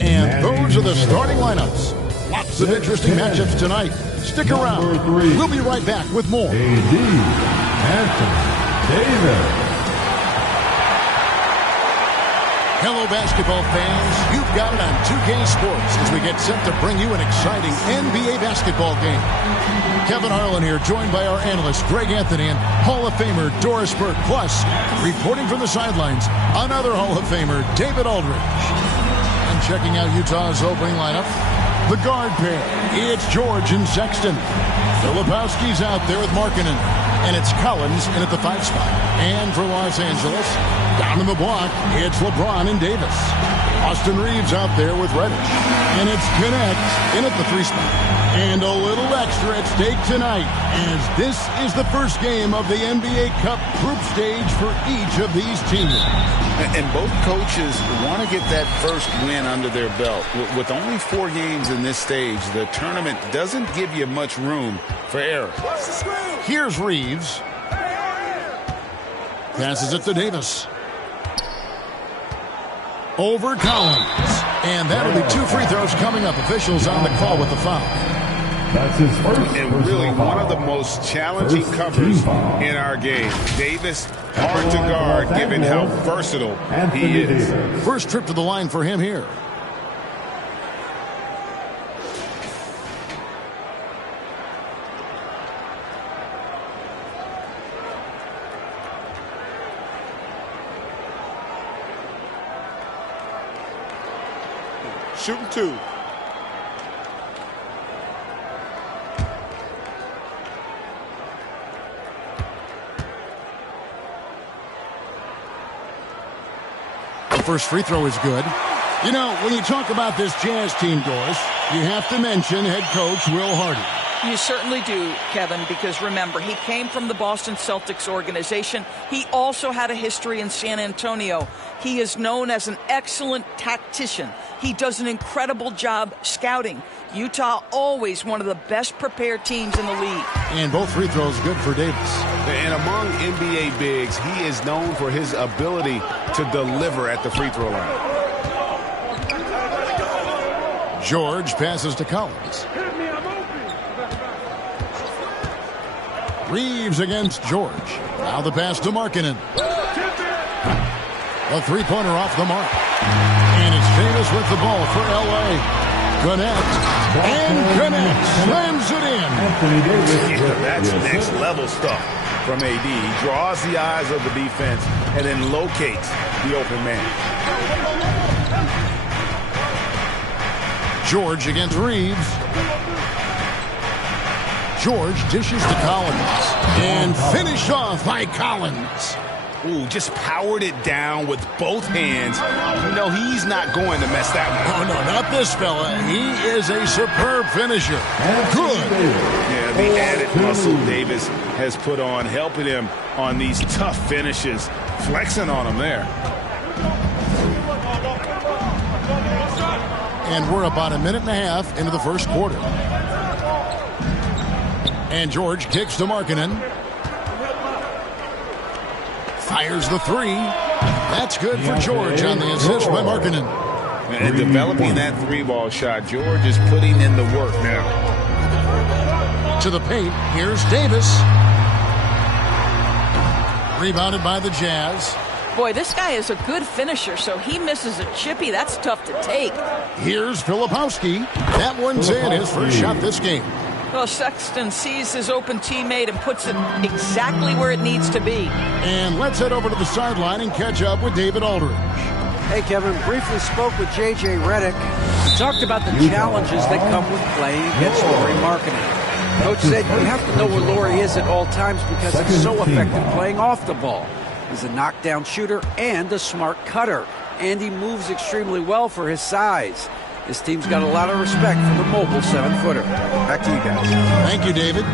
And those are the starting lineups. Lots of interesting matchups tonight. Stick around. We'll be right back with more. A.D. Anthony Davis. Hello, basketball fans. You've got it on 2K Sports as we get set to bring you an exciting NBA basketball game. Kevin Harlan here, joined by our analyst, Greg Anthony, and Hall of Famer, Doris Burke. Plus, reporting from the sidelines, another Hall of Famer, David Aldridge. And checking out Utah's opening lineup, the guard pair. It's George and Sexton. Filipowski's out there with Markkanen. And it's Collins in at the 5 spot. And for Los Angeles, down in the block, it's LeBron and Davis. Austin Reeves out there with Reddish. And it's Kunad in at the 3 spot. And a little extra at stake tonight, as this is the first game of the NBA Cup group stage for each of these teams. And both coaches want to get that first win under their belt. With only 4 games in this stage, the tournament doesn't give you much room for error. Here's Reeves. Passes it to Davis. Over Collins. And that'll be 2 free throws coming up. Officials on the call with the foul. That's his first. And really one of the most challenging covers in our game. Davis, hard to guard given how versatile he is. First trip to the line for him here. Shooting 2. The first free throw is good. You know, when you talk about this Jazz team, Doris, you have to mention head coach Will Hardy. You certainly do, Kevin, because remember, he came from the Boston Celtics organization. He also had a history in San Antonio. He is known as an excellent tactician. He does an incredible job scouting. Utah always one of the best prepared teams in the league. And both free throws good for Davis. And among NBA bigs, he is known for his ability to deliver at the free throw line. George passes to Collins. Reeves against George. Now the pass to Markkanen. A three-pointer off the mark. And it's Davis with the ball for L.A. Connect. And Connect slams it in. Yeah, that's next level stuff from AD. He draws the eyes of the defense and then locates the open man. George against Reeves. George dishes to Collins. And finished off by Collins. Ooh, just powered it down with both hands. You know, he's not going to mess that one. Oh, no, not this fella. He is a superb finisher. Good. Yeah, the added muscle Davis has put on, helping him on these tough finishes. Flexing on him there. And we're about a minute and a half into the first quarter. And George kicks to Markkanen. Fires the 3. That's good for George on the assist by Markkanen. And developing that 3-ball shot, George is putting in the work now. To the paint, here's Davis. Rebounded by the Jazz. Boy, this guy is a good finisher, so he misses a chippy. That's tough to take. Here's Filipowski. That one's in, his first shot this game. Well, Sexton sees his open teammate and puts it exactly where it needs to be. And let's head over to the sideline and catch up with David Aldridge. Hey, Kevin, briefly spoke with J.J. Redick. He talked about the challenges that come with playing against Lauri Markkanen. Coach said you have to know where Lauri is at all times because he's so effective playing off the ball. He's a knockdown shooter and a smart cutter. And he moves extremely well for his size. This team's got a lot of respect for the mobile 7-footer. Back to you guys. Thank you, David.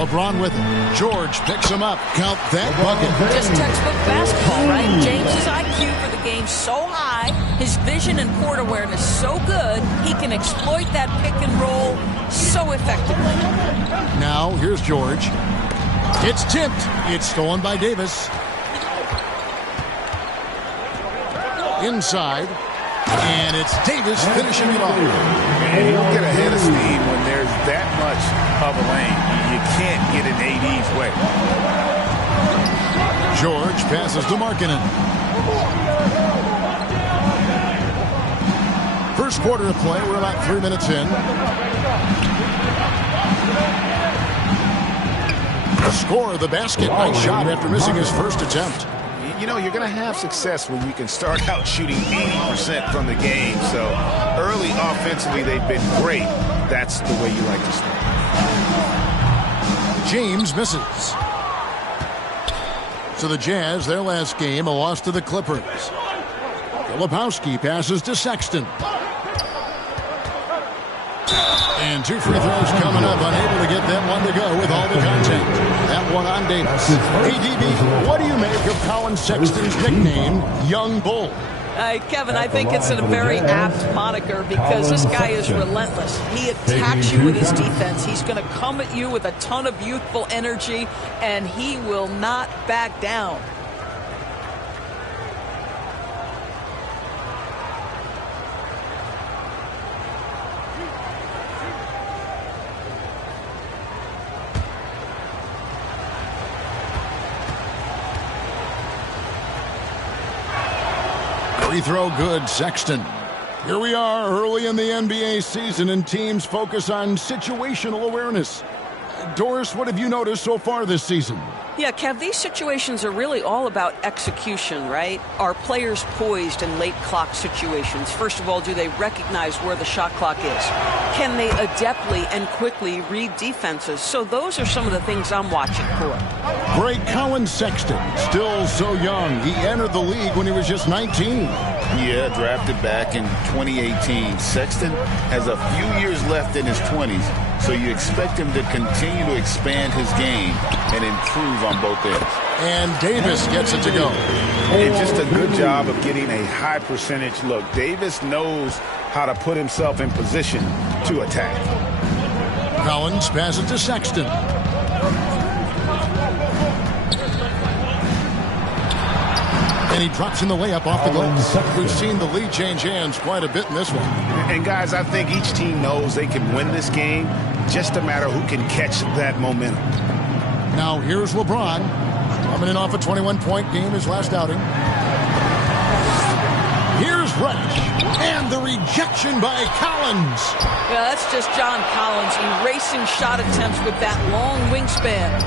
LeBron with it. George picks him up. Count that bucket. Just textbook basketball, right? James's IQ for the game so high, his vision and court awareness so good, he can exploit that pick and roll so effectively. Now, here's George. It's tipped. It's stolen by Davis. Inside. And it's Davis finishing it off. And you don't get a head of steam when there's that much of a lane. You can't get in AD's way. George passes to Markkanen. First quarter of play. We're about 3 minutes in. Score the basket. Nice shot after missing his first attempt. You know, you're going to have success when you can start out shooting 80% from the game. So early offensively, they've been great. That's the way you like to start. James misses. So the Jazz, their last game, a loss to the Clippers. Filipowski passes to Sexton. And 2 free throws coming up, unable to get that one to go with all the contact. That one on Davis. Hey, DB, what do you make of Colin Sexton's nickname, Young Bull? Kevin, I think it's a very apt moniker because this guy is relentless. He attacks you with his defense. He's going to come at you with a ton of youthful energy, and he will not back down. Free throw good, Sexton. Here we are early in the NBA season, and teams focus on situational awareness. Doris, what have you noticed so far this season? Yeah, Kev, these situations are really all about execution, right? Are players poised in late clock situations? First of all, do they recognize where the shot clock is? Can they adeptly and quickly read defenses? So those are some of the things I'm watching for. Great Colin Sexton, still so young. He entered the league when he was just 19. Yeah, drafted back in 2018. Sexton has a few years left in his 20s, so you expect him to continue to expand his game and improve on both ends. And Davis gets it to go. And just a good job of getting a high percentage look. Davis knows how to put himself in position to attack. Collins passes to Sexton. And he drops in the layup off the glass. We've seen the lead change hands quite a bit in this one. And guys, I think each team knows they can win this game. Just a matter who can catch that momentum. Now here's LeBron. Coming in off a 21-point game his last outing. Here's Reddish. And the rejection by Collins. Yeah, that's just John Collins erasing shot attempts with that long wingspan.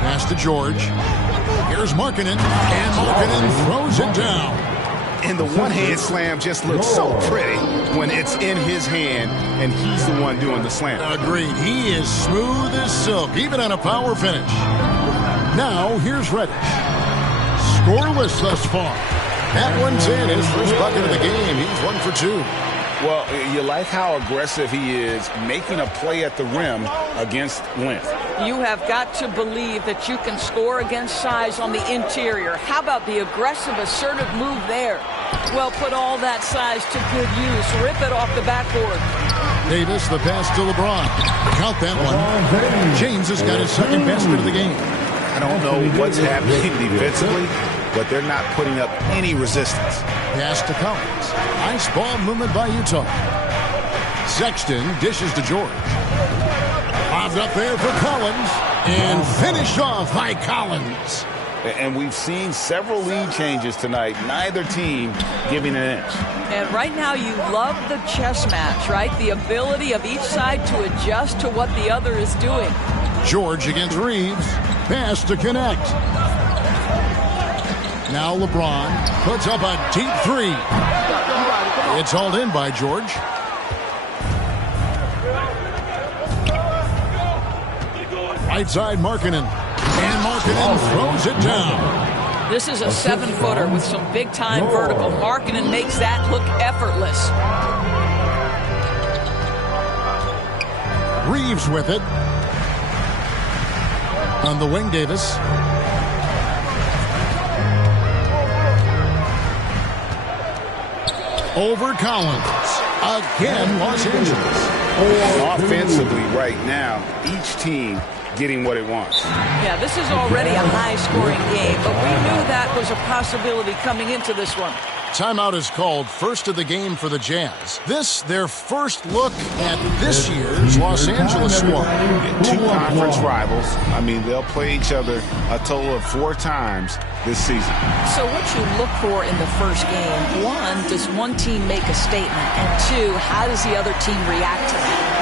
Pass to George. Here's Markkanen. And Markkanen throws it down. And the one-hand slam just looks so pretty when it's in his hand and he's the one doing the slam. Agreed. He is smooth as silk, even on a power finish. Now, here's Reddish. Scoreless thus far. That one's in. His first bucket of the game. He's 1 for 2. Well, you like how aggressive he is making a play at the rim against length. You have got to believe that you can score against size on the interior. How about the aggressive, assertive move there? Well, put all that size to good use. Rip it off the backboard. Davis, the pass to LeBron. Count that one. James has got his second basket of the game. I don't know what's happening defensively, but they're not putting up any resistance. Pass to Collins. Nice ball movement by Utah. Sexton dishes to George. Lobbed up there for Collins. And finished off by Collins. And we've seen several lead changes tonight. Neither team giving an inch. And right now you love the chess match, right? The ability of each side to adjust to what the other is doing. George against Reeves. Pass to connect. Now LeBron puts up a deep three. It's hauled in by George. Right side Markkanen. And Markkanen throws it down. This is a 7-footer with some big-time vertical. Markkanen makes that look effortless. Reeves with it. On the wing, Davis. Over Collins. Again, Los Angeles. Offensively right now, each team getting what it wants. Yeah, this is already a high-scoring game, but we knew that was a possibility coming into this one. Timeout is called, first of the game for the Jazz. This, their first look at this year's Los Angeles squad. Two conference rivals. I mean, they'll play each other a total of 4 times this season. So what you look for in the first game, one, does one team make a statement? And two, how does the other team react to that?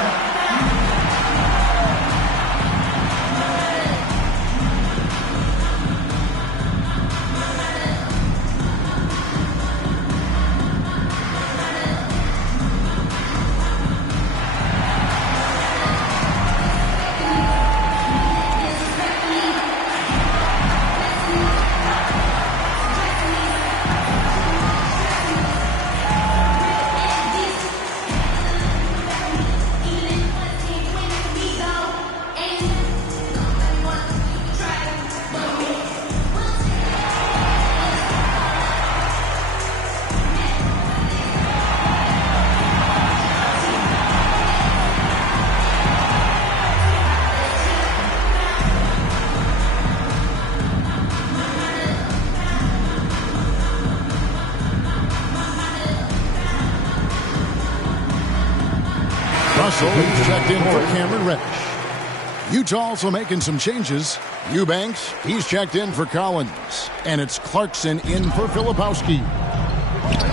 Russell is checked in for Cameron Reddish. Utah also making some changes. Eubanks, he's checked in for Collins. And it's Clarkson in for Filipowski.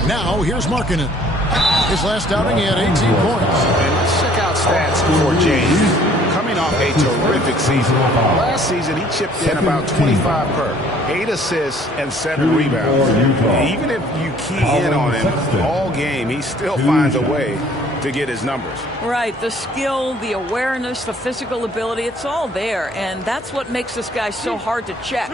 Now, here's Markkanen. His last outing, he had 18 points. And let's check out stats for James. Coming off a terrific season. Last season, he chipped in about 25 per. 8 assists and 7 rebounds. Even if you key in on him all game, he still finds a way to get his numbers. Right, the skill, the awareness, the physical ability, it's all there. And that's what makes this guy so hard to check.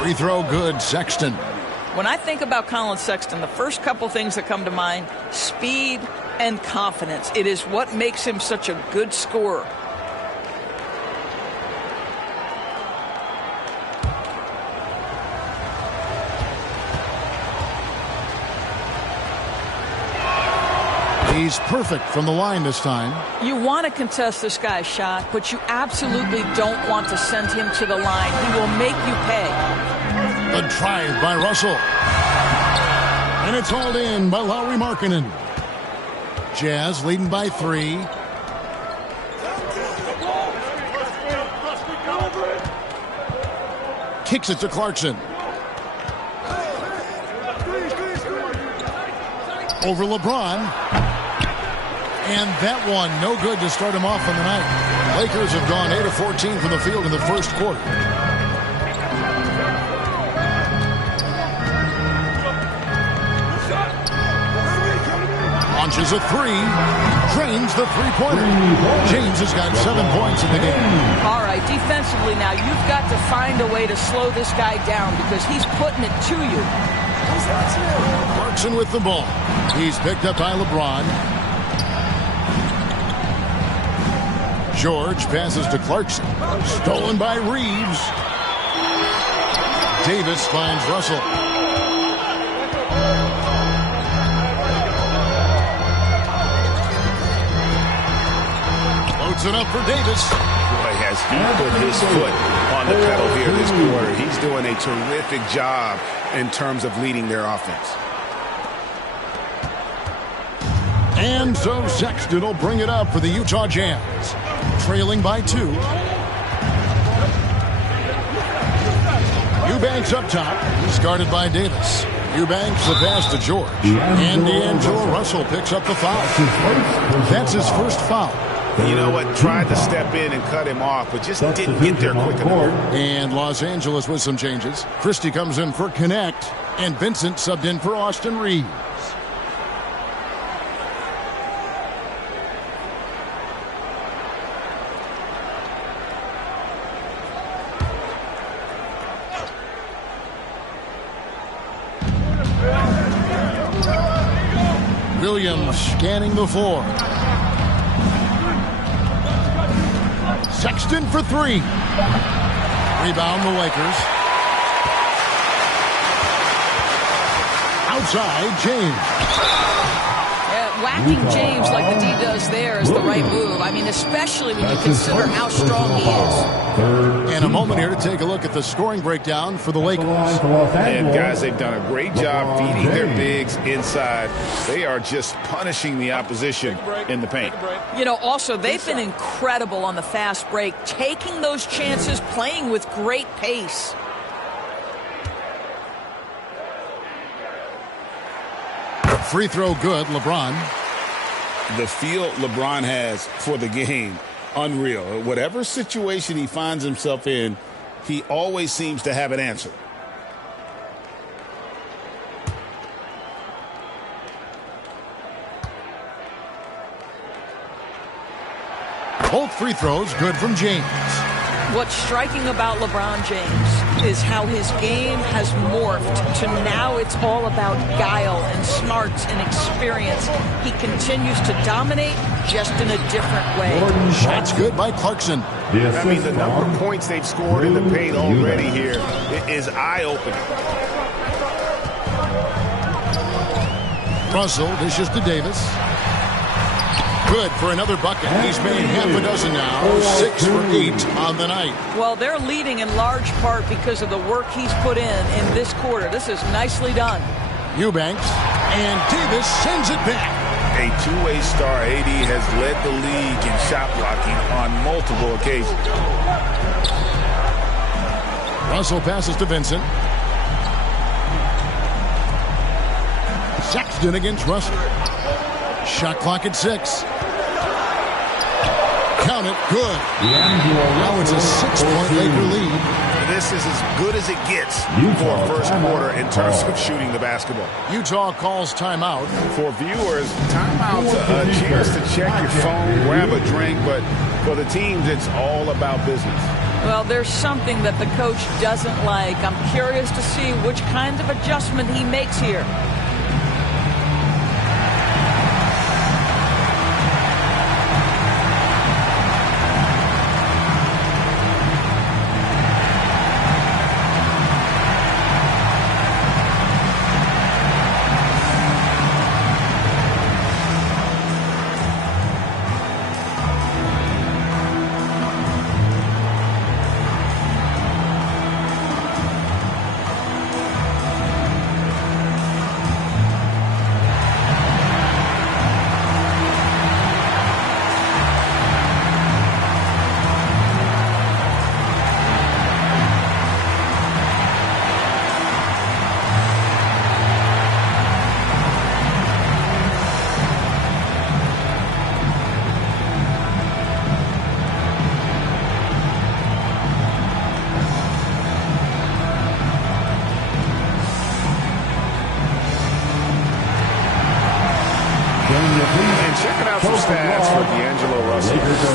Free throw good, Sexton. When I think about Colin Sexton, the first couple things that come to mind, speed and confidence. It is what makes him such a good scorer. He's perfect from the line this time. You want to contest this guy's shot, but you absolutely don't want to send him to the line. He will make you pay. The drive by Russell. And it's hauled in by Lauri Markkanen. Jazz leading by 3. Kicks it to Clarkson. Over LeBron. And that one, no good to start him off on the night. Lakers have gone 8 of 14 from the field in the first quarter. Launches a 3. Drains the three-pointer. James has got 7 points in the game. All right, defensively now, you've got to find a way to slow this guy down because he's putting it to you. Clarkson with the ball. He's picked up by LeBron. George passes to Clarkson. Stolen by Reeves. Davis finds Russell. Loads it up for Davis. Boy, has he put his foot on the pedal here this quarter. He's doing a terrific job in terms of leading their offense. And so Sexton will bring it up for the Utah Jazz. Trailing by 2. Eubanks up top. He's guarded by Davis. Eubanks the pass to George. And D'Angelo Russell picks up the foul. That's his first foul. You know what? Tried to step in and cut him off, but just didn't get there quick enough. And Los Angeles with some changes. Christie comes in for Connect. And Vincent subbed in for Austin Reeves. Williams scanning the floor. Sexton for 3. Rebound the Lakers. Outside, James. Yeah, whacking James like the D does there is the right move. I mean, especially when you consider how strong he is. And a moment here to take a look at the scoring breakdown for the Lakers. And guys, they've done a great job feeding their bigs inside. They are just punishing the opposition in the paint. You know, also, they've been incredible on the fast break, taking those chances, playing with great pace. Free throw good, LeBron. The feel LeBron has for the game, unreal. Whatever situation he finds himself in, he always seems to have an answer. Both free throws good from James. What's striking about LeBron James is how his game has morphed to now it's all about guile and smarts and experience. He continues to dominate just in a different way. Shots good by Clarkson. I mean, the number of points they've scored in the paint already here is eye-opening. Russell dishes to Davis. Good for another bucket. He's made half a dozen now. 6 for 8 on the night. Well, they're leading in large part because of the work he's put in this quarter. This is nicely done. Eubanks, and Davis sends it back. A two-way star, AD has led the league in shot blocking on multiple occasions. Russell passes to Vincent. Sexton against Russell. Shot clock at 6. Count it. Good. Now it's a 6-point Laker lead. This is as good as it gets for a first quarter in terms of shooting the basketball. Utah calls timeout. For viewers, timeout's a chance to check your phone, grab a drink, but for the teams, it's all about business. Well, there's something that the coach doesn't like. I'm curious to see which kind of adjustment he makes here.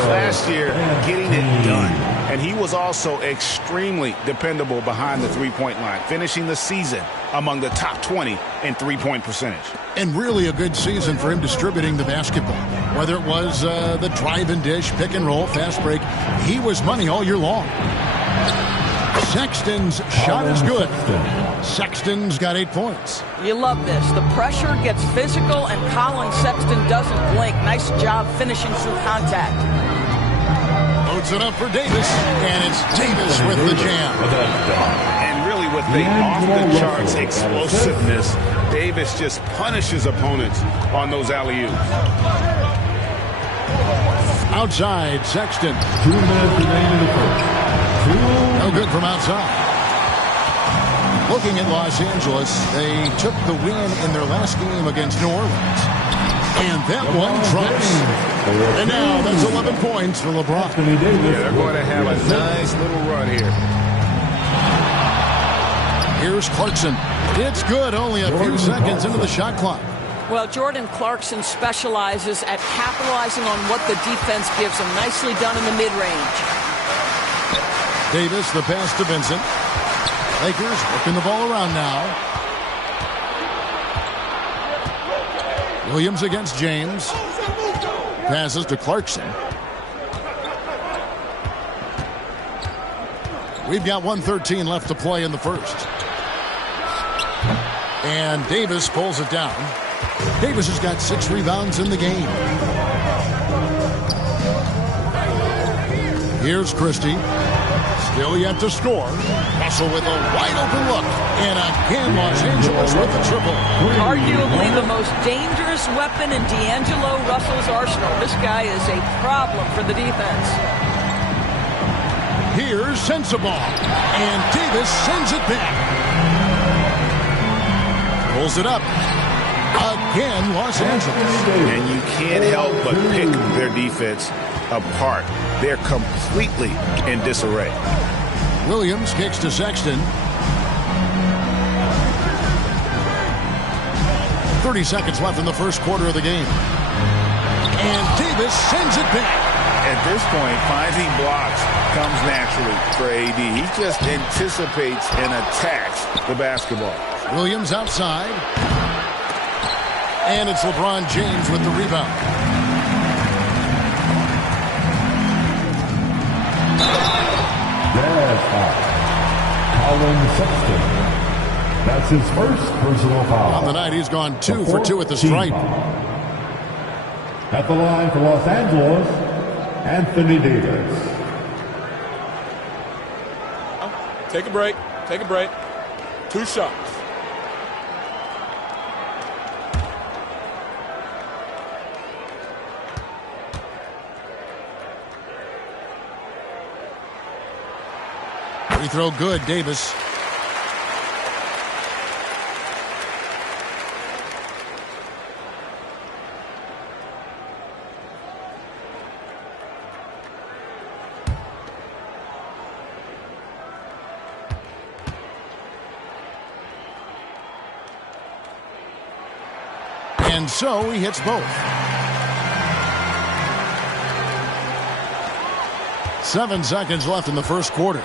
Last year, getting it done. And he was also extremely dependable behind the three-point line, finishing the season among the top 20 in three-point percentage. And really a good season for him distributing the basketball. Whether it was the drive and dish, pick and roll, fast break, he was money all year long. Sexton's shot is good. Sexton's got 8 points. You love this. The pressure gets physical, and Colin Sexton doesn't blink. Nice job finishing through contact. Loads it up for Davis, and it's Davis with the jam. And really with the off-the-charts explosiveness, Davis just punishes opponents on those alley-oops. Outside, Sexton. 2 minutes remaining in the first. No good from outside. Looking at Los Angeles, they took the win in their last game against New Orleans. And that one drops. And now that's 11 points for LeBron. Yeah, they're going to have a nice little run here. Here's Clarkson. It's good, only a few seconds into the shot clock. Well, Jordan Clarkson specializes at capitalizing on what the defense gives him. Nicely done in the mid-range. Davis, the pass to Vincent. Lakers working the ball around now. Williams against James. Passes to Clarkson. We've got 1:13 left to play in the first. And Davis pulls it down. Davis has got 6 rebounds in the game. Here's Christie. Still yet to score. Russell with a wide-open look. And again, Los Angeles with the triple. Arguably the most dangerous weapon in D'Angelo Russell's arsenal. This guy is a problem for the defense. Here's Sensabaugh. And Davis sends it back. Pulls it up. Again, Los Angeles. And you can't help but pick their defense apart. They're completely in disarray. Williams kicks to Sexton. 30 seconds left in the first quarter of the game. And Davis sends it back. At this point, finding blocks comes naturally for AD. He just anticipates and attacks the basketball. Williams outside. And it's LeBron James with the rebound. Colin Sexton. That's his first personal foul. On the night, he's gone 2 for 2 at the stripe. At the line for Los Angeles, Anthony Davis. Take a break. Take a break. 2 shots. Free throw good, Davis. And so he hits both. 7 seconds left in the first quarter.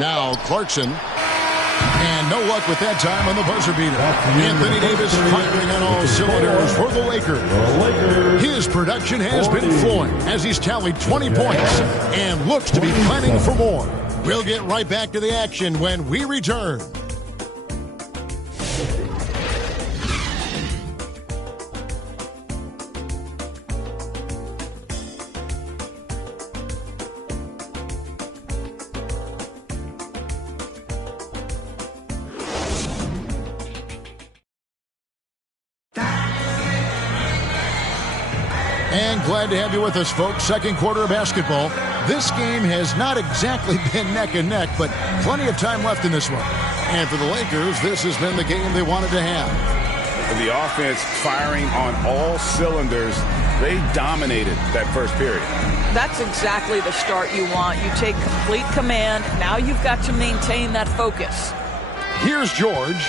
Now Clarkson. And no luck with that time on the buzzer beater. Anthony Davis firing on all cylinders for the Lakers. His production has been flowing as he's tallied 20 points and looks to be planning for more. We'll get right back to the action when we return. And glad to have you with us, folks. Second quarter of basketball. This game has not exactly been neck and neck, but plenty of time left in this one. And for the Lakers, this has been the game they wanted to have. The offense firing on all cylinders. They dominated that first period. That's exactly the start you want. You take complete command. Now you've got to maintain that focus. Here's George.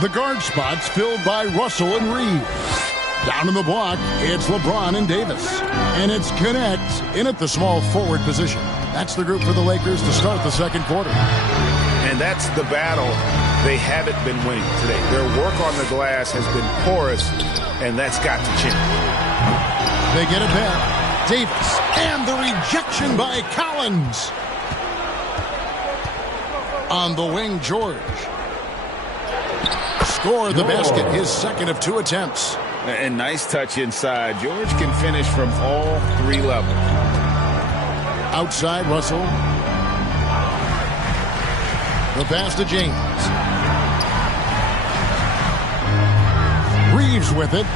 The guard spots filled by Russell and Reeves. Down in the block, it's LeBron and Davis. And it's Kunad in at the small forward position. That's the group for the Lakers to start the second quarter. And that's the battle they haven't been winning today. Their work on the glass has been porous, and that's got to change. They get it back. Davis. And the rejection by Collins. On the wing, George. Score the basket, his second of 2 attempts. And nice touch inside. George can finish from all 3 levels. Outside, Russell. The pass to James. Reeves with it.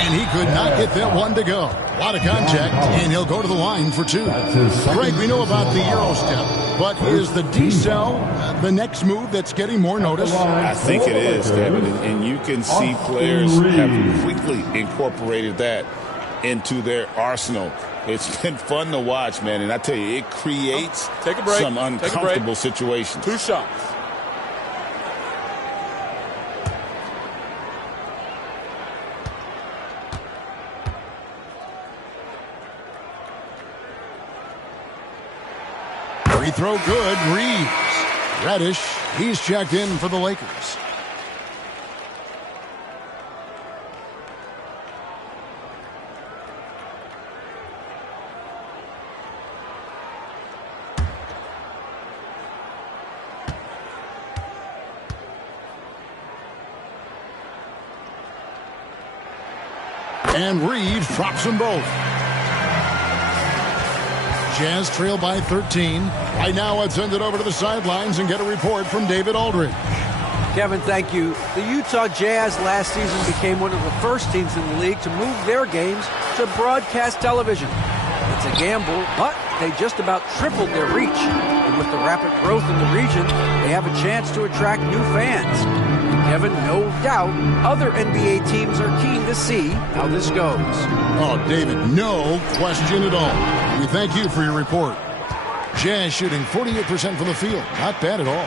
And he could not get that one to go. A lot of contact, and he'll go to the line for 2. Greg, we know about the Euro step, but is the D-cell the next move that's getting more notice? I think it is, Devin, and you can see players have quickly incorporated that into their arsenal. It's been fun to watch, man, and I tell you, it creates some uncomfortable situations. 2 shots. Free throw good. Reeves. Reddish. He's checked in for the Lakers. And Reeves drops them both. Jazz trail by 13. Right now, let's send it over to the sidelines and get a report from David Aldridge. Kevin, thank you. The Utah Jazz last season became one of the first teams in the league to move their games to broadcast television. It's a gamble, but they just about tripled their reach. And with the rapid growth in the region, they have a chance to attract new fans. And Kevin, no doubt, other NBA teams are keen to see how this goes. Oh, David, no question at all. We thank you for your report. Jazz shooting 48% from the field. Not bad at all.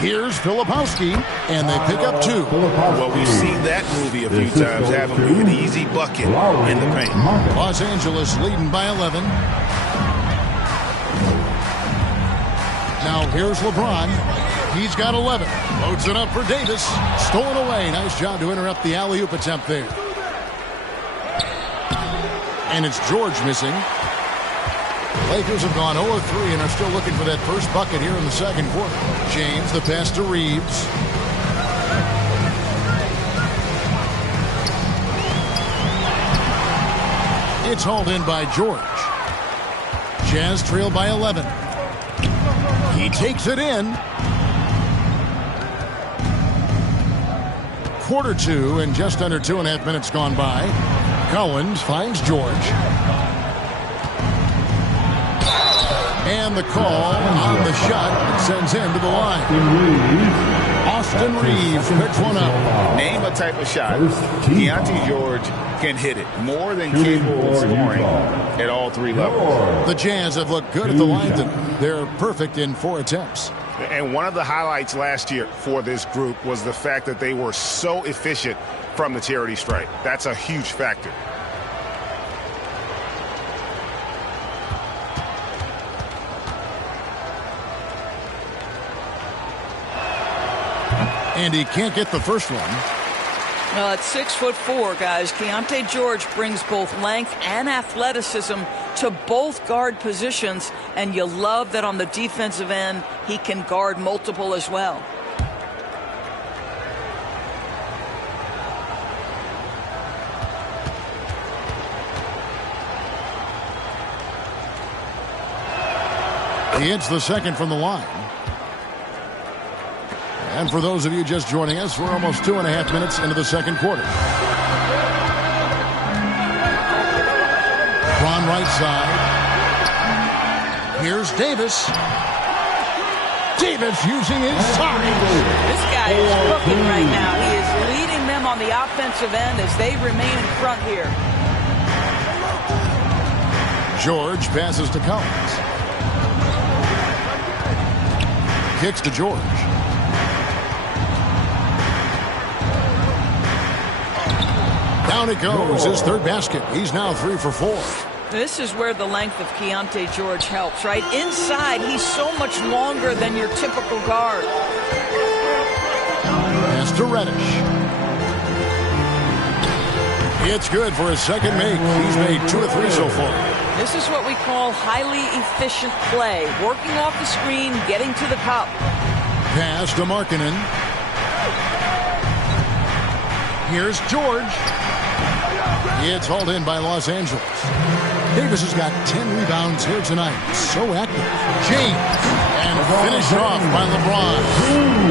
Here's Filipowski, and they pick up 2. Well, we've seen that movie a few times, haven't we? An easy bucket in the paint. Los Angeles leading by 11. Now here's LeBron. He's got 11. Loads it up for Davis. Stolen away. Nice job to interrupt the alley-oop attempt there. And it's George missing. Lakers have gone 0-3 and are still looking for that first bucket here in the second quarter. James, the pass to Reeves. It's hauled in by George. Jazz trail by 11. He takes it in. Quarter 2 and just under 2.5 minutes gone by. Collins finds George. And the call on the shot sends him to the line. Austin Reeves picks one up. Name a type of shot Keontae George can hit it. More than capable of scoring at all 3 levels. The Jazz have looked good at the line tonight. They're perfect in 4 attempts. And one of the highlights last year for this group was the fact that they were so efficient from the charity stripe. That's a huge factor. And he can't get the first one. Well, at 6'4", guys, Keontae George brings both length and athleticism to both guard positions, and you love that on the defensive end, he can guard multiple as well. He hits the second from the line. And for those of you just joining us, we're almost 2.5 minutes into the second quarter. Ron right side. Here's Davis. Davis using his size. This guy is cooking right now. He is leading them on the offensive end as they remain in front here. George passes to Collins. Kicks to George. Down it goes, his third basket. He's now 3 for 4. This is where the length of Keontae George helps, right? Inside, he's so much longer than your typical guard. Pass to Reddish. It's good for his second make. He's made 2 of 3 so far. This is what we call highly efficient play. Working off the screen, getting to the cup. Pass to Markkanen. Here's George. It's hauled in by Los Angeles. Davis has got 10 rebounds here tonight. So active. James. And finished off by LeBron.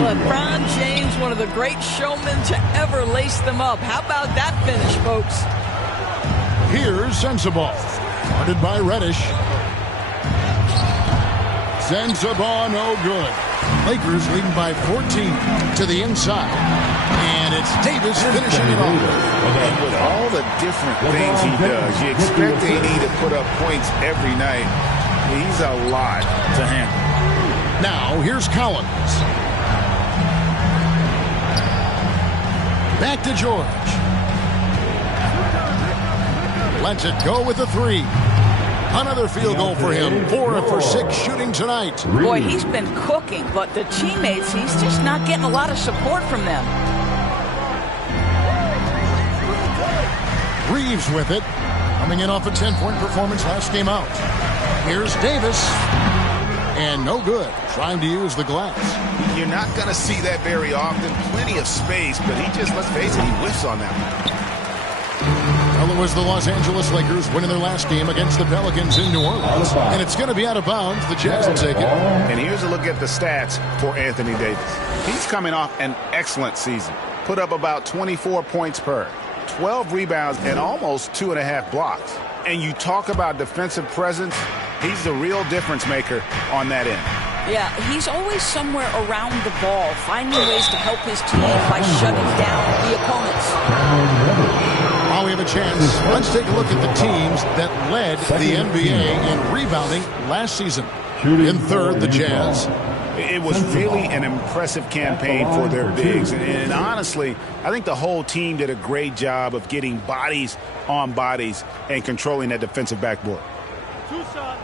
LeBron James, one of the great showmen to ever lace them up. How about that finish, folks? Here's Sensabaugh. Guarded by Reddish. Sensabaugh, no good. Lakers leading by 14 to the inside. And it's Davis finishing it off. And with all the different things he does, you expect AD to put up points every night. He's a lot to handle. Now, here's Collins. Back to George. Lets it go with a 3. Another field goal for him. 4 for 6 shooting tonight. Boy, he's been cooking, but the teammates, he's just not getting a lot of support from them. Reeves with it. Coming in off a 10-point performance last game out. Here's Davis. And no good. Trying to use the glass. You're not going to see that very often. Plenty of space, but he just, let's face it, he whiffs on that one. Well, it was the Los Angeles Lakers winning their last game against the Pelicans in New Orleans. And it's going to be out of bounds. The Jazz will take it. And here's a look at the stats for Anthony Davis. He's coming off an excellent season. Put up about 24 points per, 12 rebounds, and almost 2.5 blocks. And you talk about defensive presence, he's the real difference maker on that end. Yeah, he's always somewhere around the ball, finding ways to help his team by shutting down the opponents. While we have a chance, let's take a look at the teams that led the NBA in rebounding last season. In third, the Jazz. It was really an impressive campaign for their bigs. And honestly, I think the whole team did a great job of getting bodies on bodies and controlling that defensive backboard. Two shots.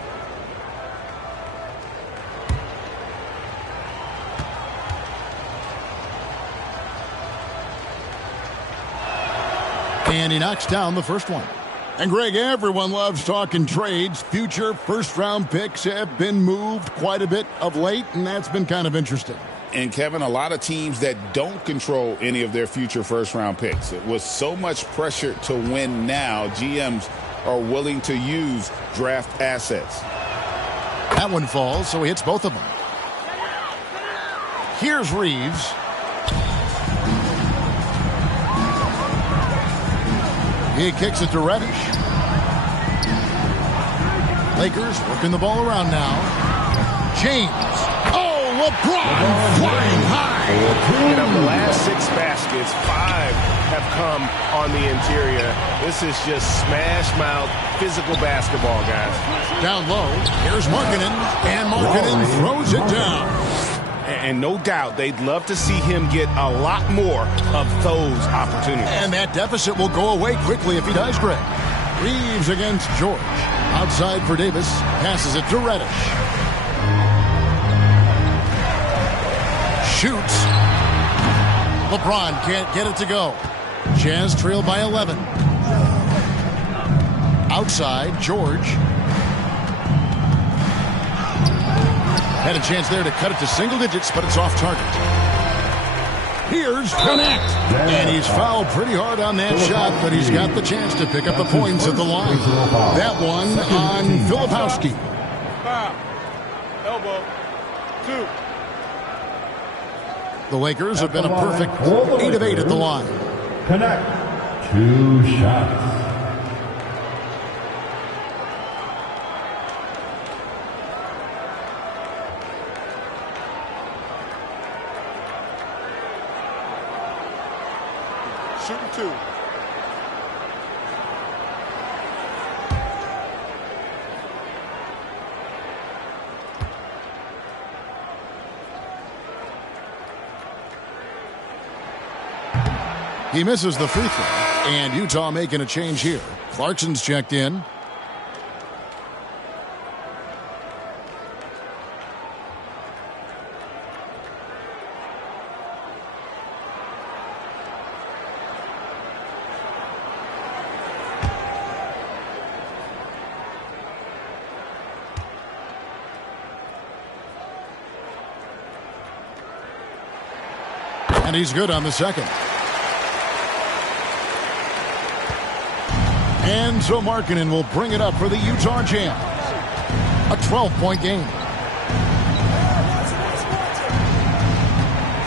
And he knocks down the first one. And, Greg, everyone loves talking trades. Future first-round picks have been moved quite a bit of late, and that's been kind of interesting. And, Kevin, a lot of teams that don't control any of their future first-round picks. With so much pressure to win now, GMs are willing to use draft assets. That one falls, so he hits both of them. Here's Reeves. He kicks it to Reddish. Lakers working the ball around now. James. Oh, LeBron flying high. And of the last 6 baskets, 5 have come on the interior. This is just smash mouth physical basketball, guys. Down low. Here's Markkanen. And Markkanen throws it down. And no doubt they'd love to see him get a lot more of those opportunities. And that deficit will go away quickly if he does, Greg. Reeves against George. Outside for Davis. Passes it to Reddish. Shoots. LeBron can't get it to go. Jazz trail by 11. Outside, George. Had a chance there to cut it to single digits, but it's off target. Here's Kunad. And he's fouled pretty hard on that shot, but he's got the chance to pick up the points at the line. That one on Filipowski. 5. Elbow. 2. The Lakers have been a perfect 8 of 8 at the line. Connect. 2 shots. Shooting 2. He misses the free throw. And Utah making a change here. Clarkson's checked in. And he's good on the second. And so Markkanen will bring it up for the Utah Jazz. A 12-point game.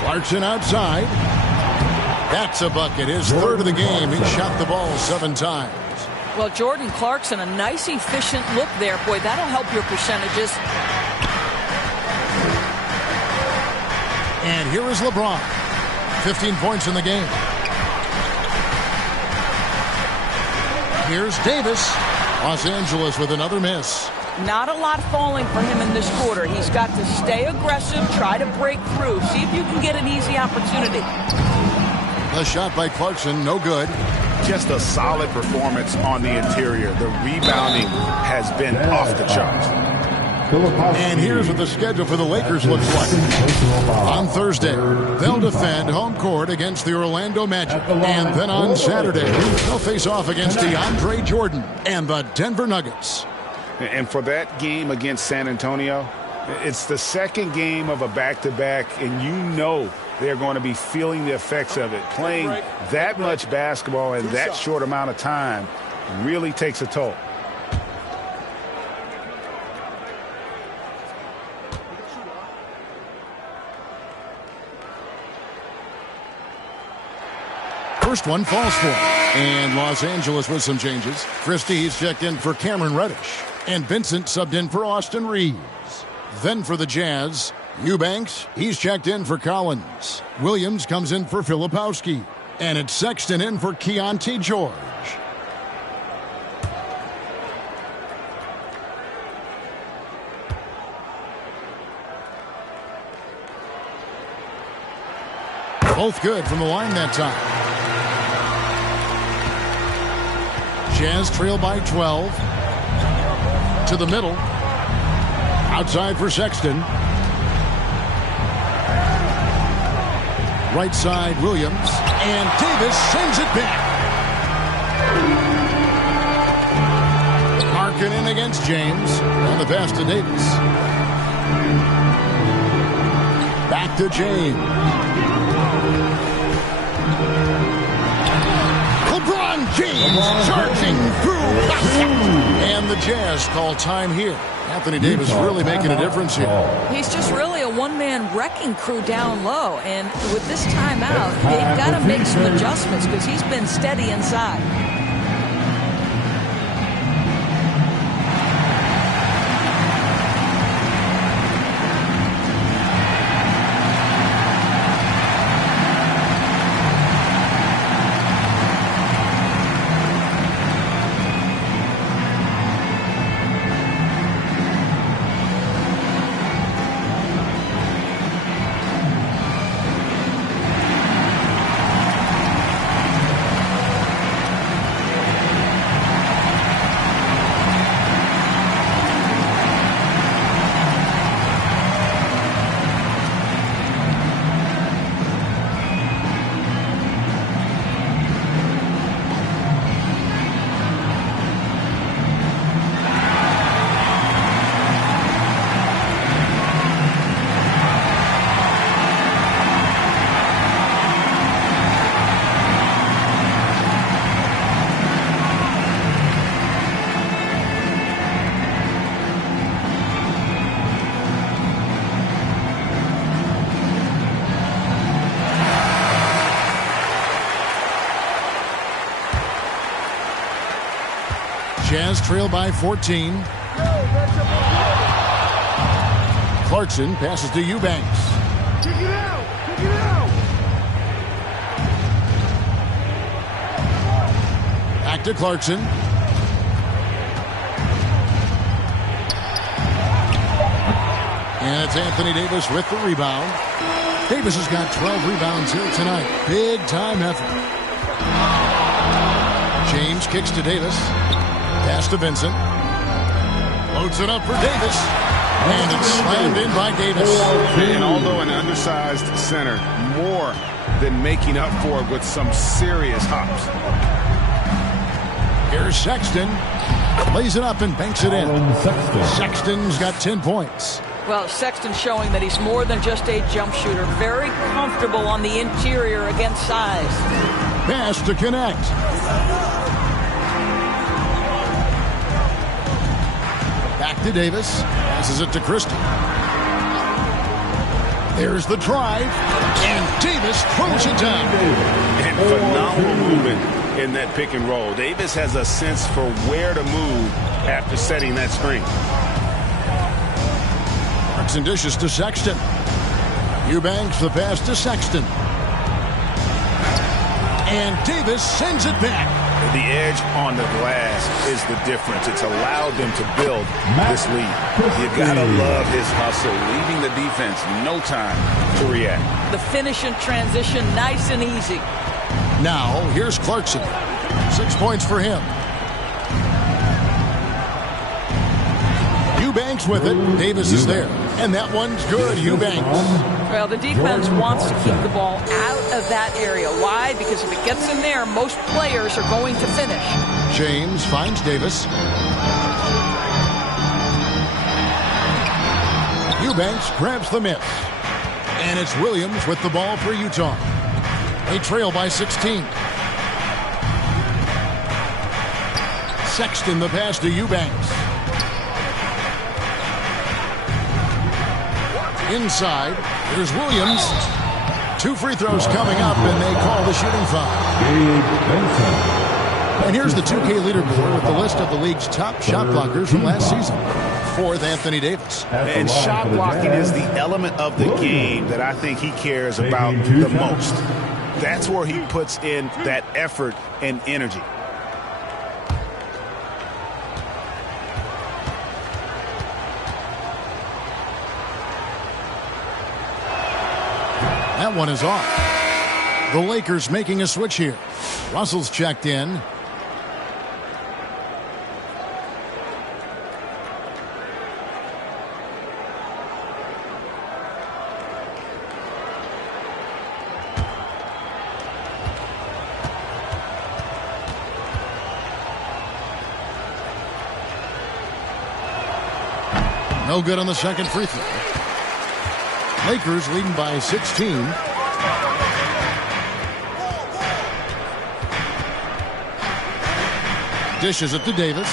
Clarkson outside. That's a bucket. His third of the game. He shot the ball 7 times. Well, Jordan Clarkson, a nice, efficient look there. Boy, that'll help your percentages. And here is LeBron. 15 points in the game. Here's Davis. Los Angeles with another miss. Not a lot falling for him in this quarter. He's got to stay aggressive, try to break through, see if you can get an easy opportunity. The shot by Clarkson, no good. Just a solid performance on the interior. The rebounding has been off the charts. And here's what the schedule for the Lakers looks like. On Thursday, they'll defend home court against the Orlando Magic. And then on Saturday, they'll face off against DeAndre Jordan and the Denver Nuggets. And for that game against San Antonio, it's the second game of a back-to-back, and you know they're going to be feeling the effects of it. Playing that much basketball in that short amount of time really takes a toll. First one falls for him. And Los Angeles with some changes. Christie, he's checked in for Cameron Reddish. And Vincent subbed in for Austin Reeves. Then for the Jazz, Eubanks, he's checked in for Collins. Williams comes in for Filipowski. And it's Sexton in for Keontae George. Both good from the line that time. Jazz trail by 12. To the middle. Outside for Sexton. Right side, Williams. And Davis sends it back. Markkanen against James. On the pass to Davis. Back to James. LeBron James charging through. And the Jazz call time here. Anthony Davis really making a difference here. He's just really a one-man wrecking crew down low. And with this timeout, they've got to make some adjustments because he's been steady inside. Jazz trail by 14. Clarkson passes to Eubanks. Kick it out! Kick it out! Back to Clarkson. And it's Anthony Davis with the rebound. Davis has got 12 rebounds here tonight. Big time effort. James kicks to Davis. Pass to Vincent. Loads it up for Davis. And it's slammed in by Davis. And although an undersized center, more than making up for it with some serious hops. Here's Sexton. Lays it up and banks it in. Sexton's got 10 points. Well, Sexton showing that he's more than just a jump shooter. Very comfortable on the interior against size. Pass to connect. Back to Davis. Passes it to Christie. There's the drive. And Davis throws it down. And phenomenal movement in that pick and roll. Davis has a sense for where to move after setting that screen. Marks and dishes to Sexton. Eubanks the pass to Sexton. And Davis sends it back. The edge on the glass is the difference. It's allowed them to build this lead. You gotta love his hustle, leaving the defense no time to react. The finish and transition, nice and easy. Now, here's Clarkson. 6 points for him. Eubanks with it. Davis is there. And that one's good, Eubanks. Well, the defense wants to keep the ball out of that area. Why? Because if it gets in there, most players are going to finish. James finds Davis. Eubanks grabs the miss. And it's Williams with the ball for Utah. They trail by 16. Sexton, the pass to Eubanks. Inside, here's Williams. 2 free throws coming up, and they call the shooting foul. And here's the 2K leaderboard with the list of the league's top shot blockers from last season. 4th, Anthony Davis. And shot blocking is the element of the game that I think he cares about the most. That's where he puts in that effort and energy. That one is off. The Lakers making a switch here. Russell's checked in. No good on the second free throw. Lakers leading by 16. Dishes it to Davis.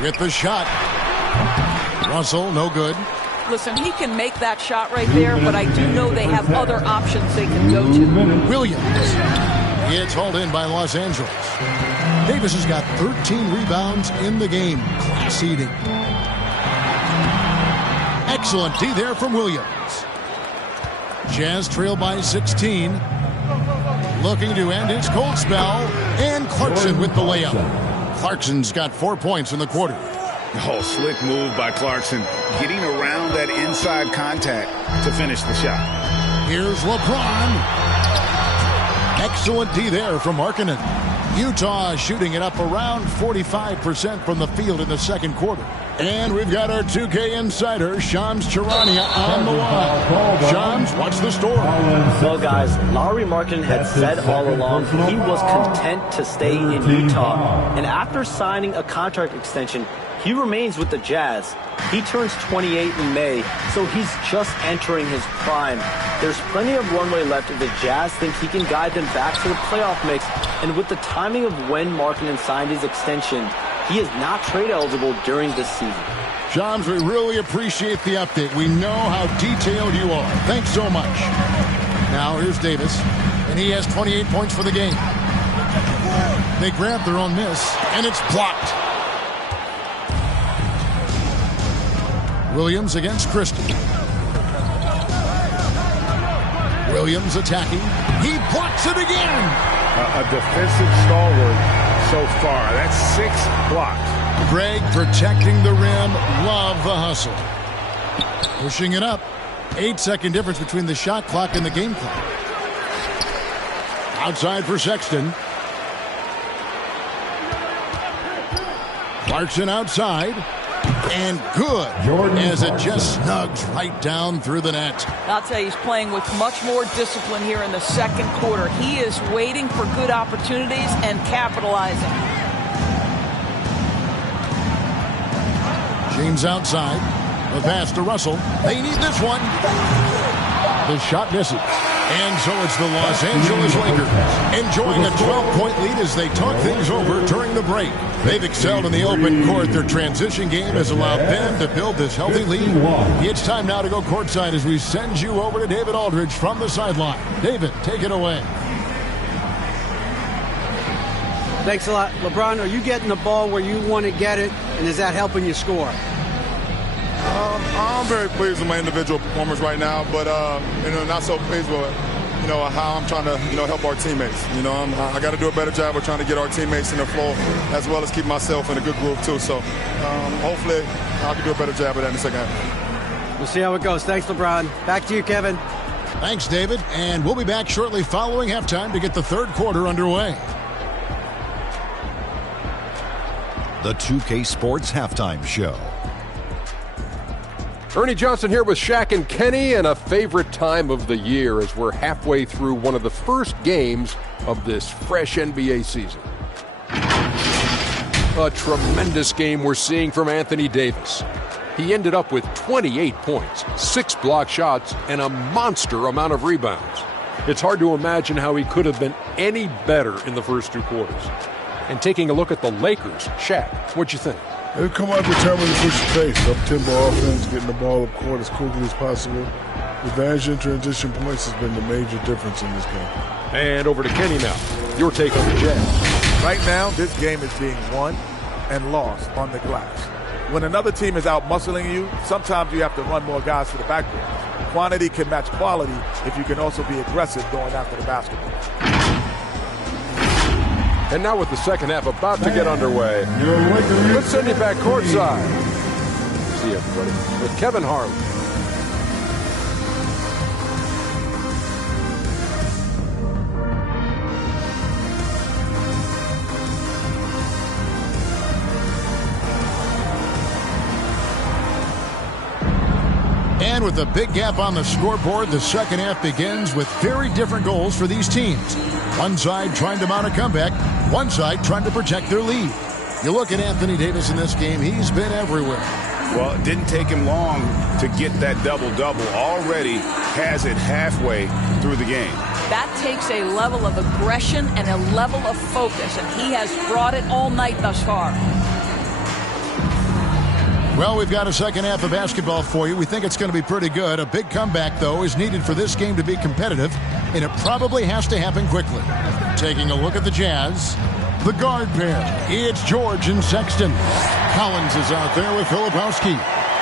With the shot. Russell, no good. Listen, he can make that shot right there, but I do know they have other options they can go to. Williams. It's hauled in by Los Angeles. Davis has got 13 rebounds in the game. Class eating. Excellent D there from Williams. Jazz trail by 16. Looking to end his cold spell. And Clarkson with the layup. Clarkson's got 4 points in the quarter. Oh, slick move by Clarkson. Getting around that inside contact to finish the shot. Here's LeBron. Excellent D there from Markkanen. Utah shooting it up around 45% from the field in the second quarter. And we've got our 2K insider, Shams Charania, on the line. Shams, what's the story? Well, guys, Lauri Markkanen had said all along he was content to stay in Utah. And after signing a contract extension, he remains with the Jazz. He turns 28 in May, so he's just entering his prime. There's plenty of runway left if the Jazz think he can guide them back to the playoff mix. And with the timing of when Markkanen signed his extension, he is not trade eligible during this season. Shams, we really appreciate the update. We know how detailed you are. Thanks so much. Now here's Davis, and he has 28 points for the game. They grab their own miss, and it's blocked. Williams against Christie. Williams attacking. He blocks it again. A defensive stalwart so far. That's 6 blocked. Greg protecting the rim. Love the hustle. Pushing it up. 8-second difference between the shot clock and the game clock. Outside for Sexton. Clarkson outside. And good, as it just snugs right down through the net. I'll tell you, he's playing with much more discipline here in the second quarter. He is waiting for good opportunities and capitalizing. James outside. The pass to Russell. They need this one. The shot misses. And so it's the Los Angeles Lakers enjoying a 12-point lead as they talk things over during the break. They've excelled in the open court. Their transition game has allowed them to build this healthy lead. It's time now to go courtside as we send you over to David Aldridge from the sideline. David, take it away. Thanks a lot. LeBron, are you getting the ball where you want to get it, and is that helping you score? I'm very pleased with my individual performance right now, but not so pleased with how I'm trying to help our teammates. I got to do a better job of trying to get our teammates in the flow as well as keep myself in a good groove too. So hopefully I can do a better job of that in the second half. We'll see how it goes. Thanks, LeBron. Back to you, Kevin. Thanks, David, and we'll be back shortly following halftime to get the third quarter underway. The 2K Sports Halftime Show. Ernie Johnson here with Shaq and Kenny, and a favorite time of the year as we're halfway through one of the first games of this fresh NBA season. A tremendous game we're seeing from Anthony Davis. He ended up with 28 points, 6 block shots, and a monster amount of rebounds. It's hard to imagine how he could have been any better in the first 2 quarters. And taking a look at the Lakers, Shaq, what'd you think? They've come out determined to push the pace. Up-tempo offense, getting the ball up court as quickly as possible. Advantage in transition points has been the major difference in this game. And over to Kenny now. Your take on the Jazz. Right now, this game is being won and lost on the glass. When another team is out-muscling you, sometimes you have to run more guys to the backboard. Quantity can match quality if you can also be aggressive going after the basketball. And now with the second half about to get underway, let's send you back courtside. See you, everybody, with Kevin Harlan. And with a big gap on the scoreboard, the second half begins with very different goals for these teams. One side trying to mount a comeback, one side trying to protect their lead. You look at Anthony Davis in this game, he's been everywhere. Well, it didn't take him long to get that double-double. Already has it halfway through the game. That takes a level of aggression and a level of focus, and he has brought it all night thus far. Well, we've got a second half of basketball for you. We think it's going to be pretty good. A big comeback, though, is needed for this game to be competitive, and it probably has to happen quickly. Taking a look at the Jazz, the guard pair. It's George and Sexton. Collins is out there with Filipowski,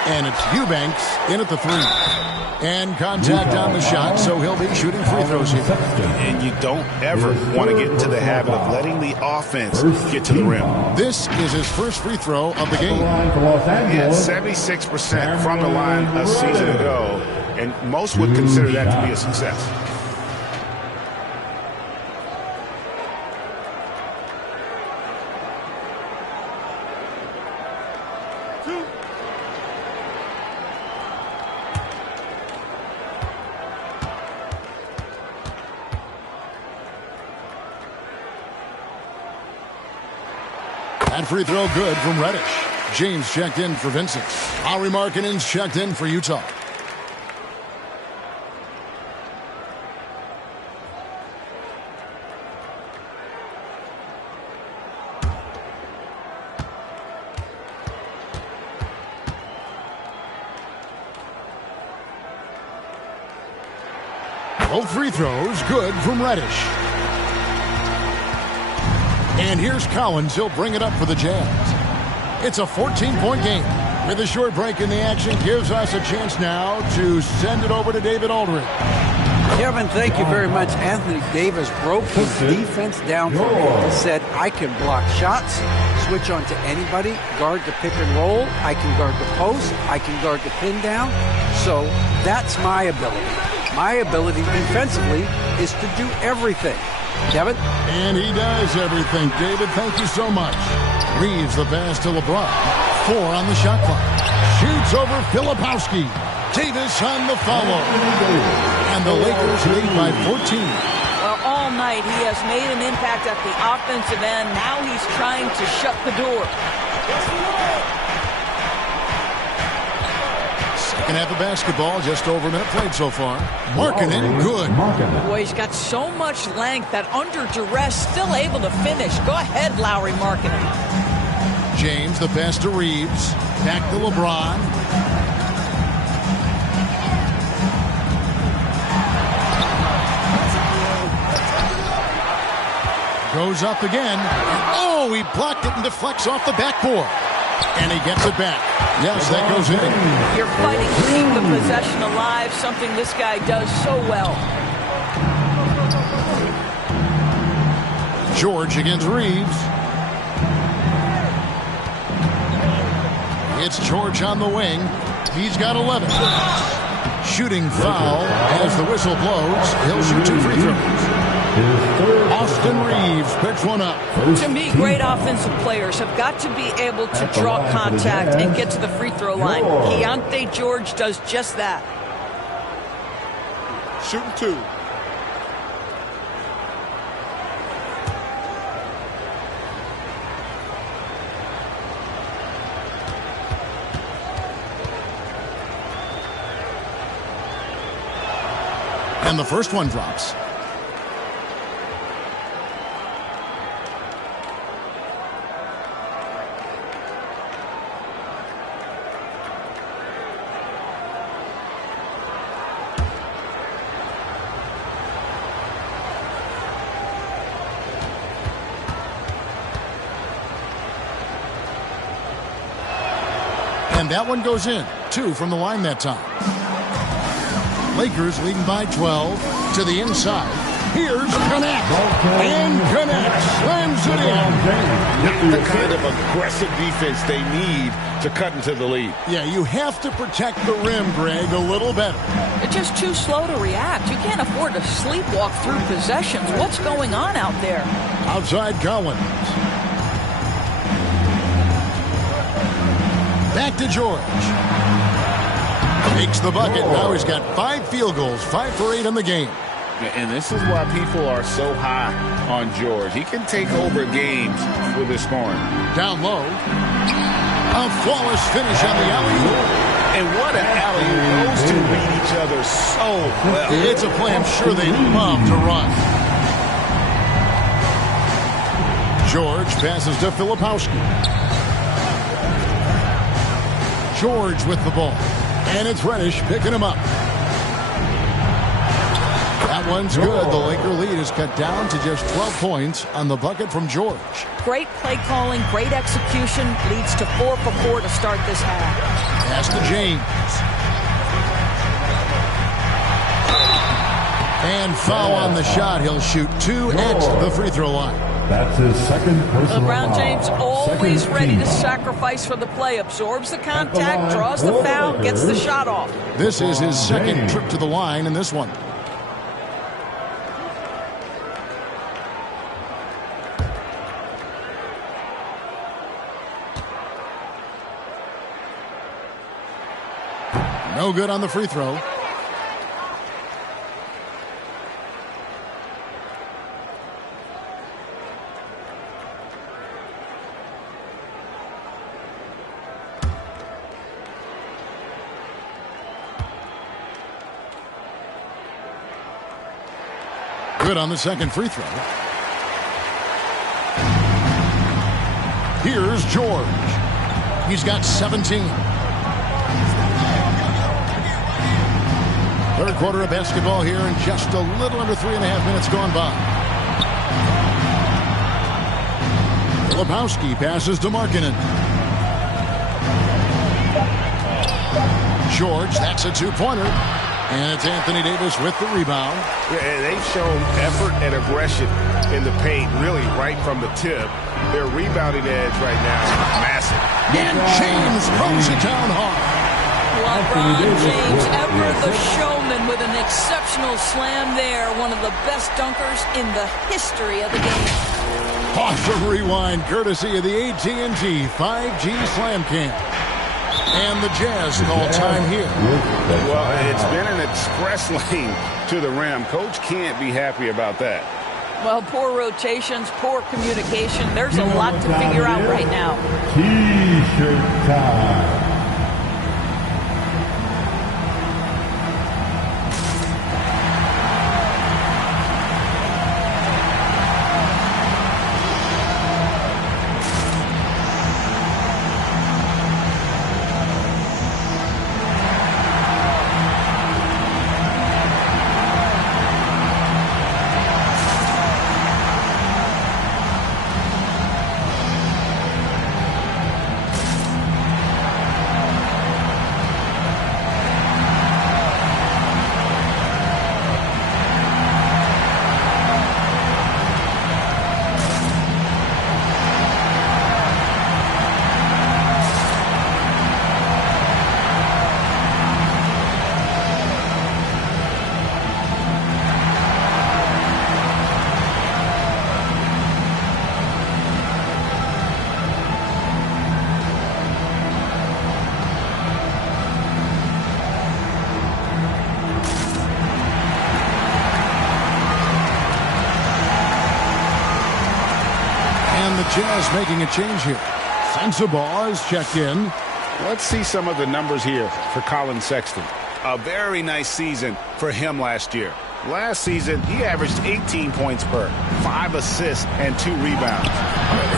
and it's Eubanks in at the 3. And contact on the shot, so he'll be shooting free throws here. And you don't ever want to get into the habit of letting the offense get to the rim. This is his first free throw of the game. He had 76% from the line a season ago, and most would consider that to be a success. That free throw good from Reddish. James checked in for Vincent. Lauri Markkanen's checked in for Utah. Both free throws good from Reddish. And here's Collins. He'll bring it up for the Jazz. It's a 14-point game. With a short break in the action, gives us a chance now to send it over to David Aldridge. Kevin, thank you very much. Anthony Davis broke his defense down for me. He said, I can block shots, switch on to anybody, guard the pick and roll, I can guard the post, I can guard the pin down. So that's my ability. My ability defensively is to do everything. Kevin? And he does everything. David, thank you so much. Reeves the pass to LeBron. 4 on the shot clock. Shoots over Filipowski. Davis on the follow. And the Lakers lead by 14. Well, all night he has made an impact at the offensive end. Now he's trying to shut the door. Second half of basketball, just over a minute played so far. Markkanen, good. Boy, he's got so much length that under duress, still able to finish. Go ahead, Lauri Markkanen. James, the pass to Reeves. Back to LeBron. Goes up again. Oh, he blocked it and deflects off the backboard. And he gets it back. Yes, that goes in. You're fighting to keep the possession alive, something this guy does so well. George against Reeves. It's George on the wing. He's got 11. Shooting foul as the whistle blows. He'll shoot 2 free throws. Austin Reeves picks one up. To me, great offensive players have got to be able to draw contact and get to the free throw line. Keontae George does just that. Shooting 2. And the first one drops. that one goes in. 2 from the line that time. Lakers leading by 12 to the inside. Here's Kunad. And Kunad slams it in. Not the kind of aggressive defense they need to cut into the lead. Yeah, you have to protect the rim, Greg, a little better. They're just too slow to react. You can't afford to sleepwalk through possessions. What's going on out there? Outside Collins. Back to George. Makes the bucket. Now he's got 5 field goals, 5 for 8 in the game. And this is why people are so high on George. He can take over games with his scoring. Down low. A flawless finish on the alley-oop. And what an alley-oop. Those two beat each other so well. It's a play I'm sure they love to run. George passes to Filipowski. George with the ball. And it's Reddish picking him up. That one's good. The Laker lead is cut down to just 12 points on the bucket from George. Great play calling, great execution, leads to 4 for 4 to start this half. Pass to James. And foul on the shot. He'll shoot 2 at the free throw line. That's his second personal LeBron foul. James always Second ready team. to sacrifice for the play. Absorbs the contact, draws the foul, gets the shot off. This is his second trip to the line in this one. No good on the free throw. Good on the second free throw. Here's George. He's got 17. Third quarter of basketball here, and just a little under 3.5 minutes gone by. Filipowski passes to Markkanen. George, that's a 2-pointer. And it's Anthony Davis with the rebound. Yeah, they've shown effort and aggression in the paint, really right from the tip. Their rebounding edge right now is massive. And James throws it down hard. LeBron James, ever the showman, with an exceptional slam there. One of the best dunkers in the history of the game. Awesome rewind, courtesy of the AT&T 5G Slam Cam. And the Jazz call time here. Well, it's been an express lane to the rim. Coach can't be happy about that. Well, poor rotations, poor communication. There's a lot to figure out right now. T-shirt time. Jazz making a change here. Sensabaugh is checked in. Let's see some of the numbers here for Colin Sexton. A very nice season for him last year. Last season, he averaged 18 points per, 5 assists, and 2 rebounds.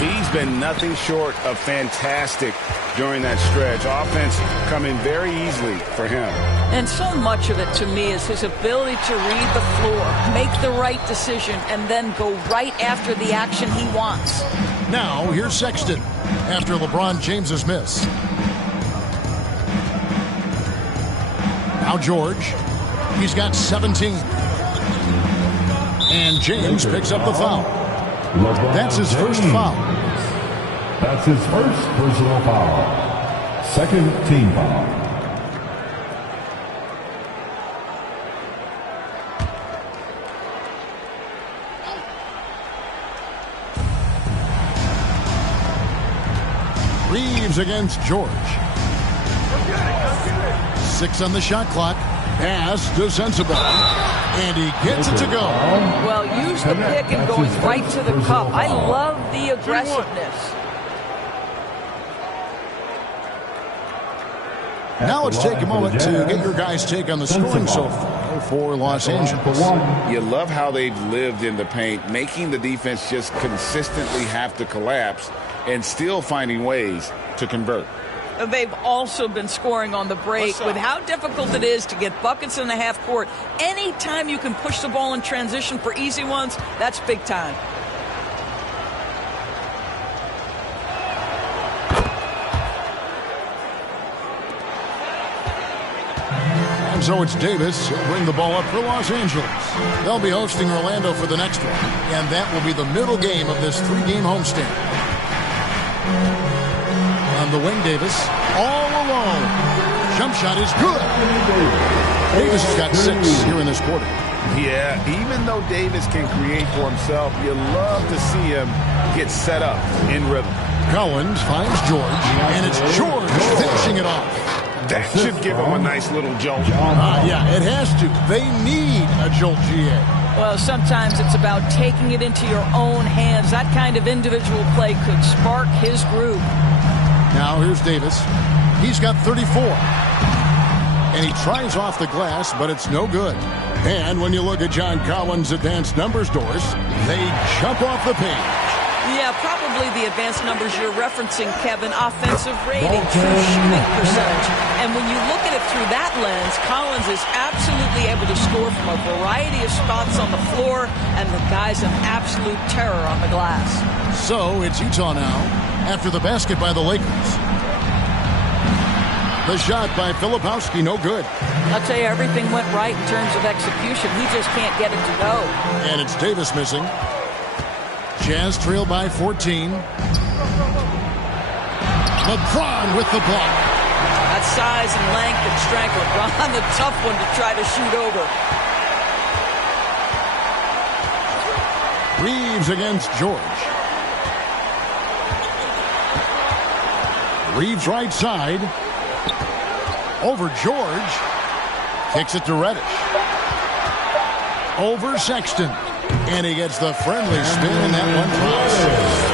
He's been nothing short of fantastic during that stretch. Offense coming very easily for him. And so much of it, to me, is his ability to read the floor, make the right decision, and then go right after the action he wants. Now, here's Sexton after LeBron James's miss. Now George. He's got 17. And James picks up the foul. That's his first foul. That's his first personal foul. Second team foul. Reeves against George. 6 on the shot clock. Pass to Sensible. And he gets it to go. Well, use the pick and going right to the cup. I love the aggressiveness. Now let's take a moment to get your guys' take on the scoring so far for Los Angeles. You love how they've lived in the paint, making the defense just consistently have to collapse and still finding ways to convert. They've also been scoring on the break with how difficult it is to get buckets in the half court. Anytime you can push the ball in transition for easy ones, that's big time. And so it's Davis. He'll bring the ball up for Los Angeles. They'll be hosting Orlando for the next one. And that will be the middle game of this 3-game homestand. On the wing, Davis, all alone. Jump shot is good. Davis has got 6 here in this quarter. Yeah, even though Davis can create for himself, you love to see him get set up in rhythm. Collins finds George, and it's George finishing it off. That should give him a nice little jolt. Yeah, it has to. They need a jolt, GA. Well, sometimes it's about taking it into your own hands. That kind of individual play could spark his groove. Now here's Davis. He's got 34. And he tries off the glass, but it's no good. And when you look at John Collins' advanced numbers, Doris, they jump off the page. Yeah, probably the advanced numbers you're referencing, Kevin. Offensive rating, true shooting percentage. And when you look at it through that lens, Collins is absolutely able to score from a variety of spots on the floor, and the guy's an absolute terror on the glass. So it's Utah now, after the basket by the Lakers. The shot by Filipowski, no good. I'll tell you, everything went right in terms of execution. He just can't get it to go. And it's Davis missing. Jazz trail by 14. LeBron with the block. That size and length and strength. LeBron, the tough one to try to shoot over. Reeves against George. Reeves right side. Over George. Kicks it to Reddish. Over Sexton. And he gets the friendly spin, and that one drops.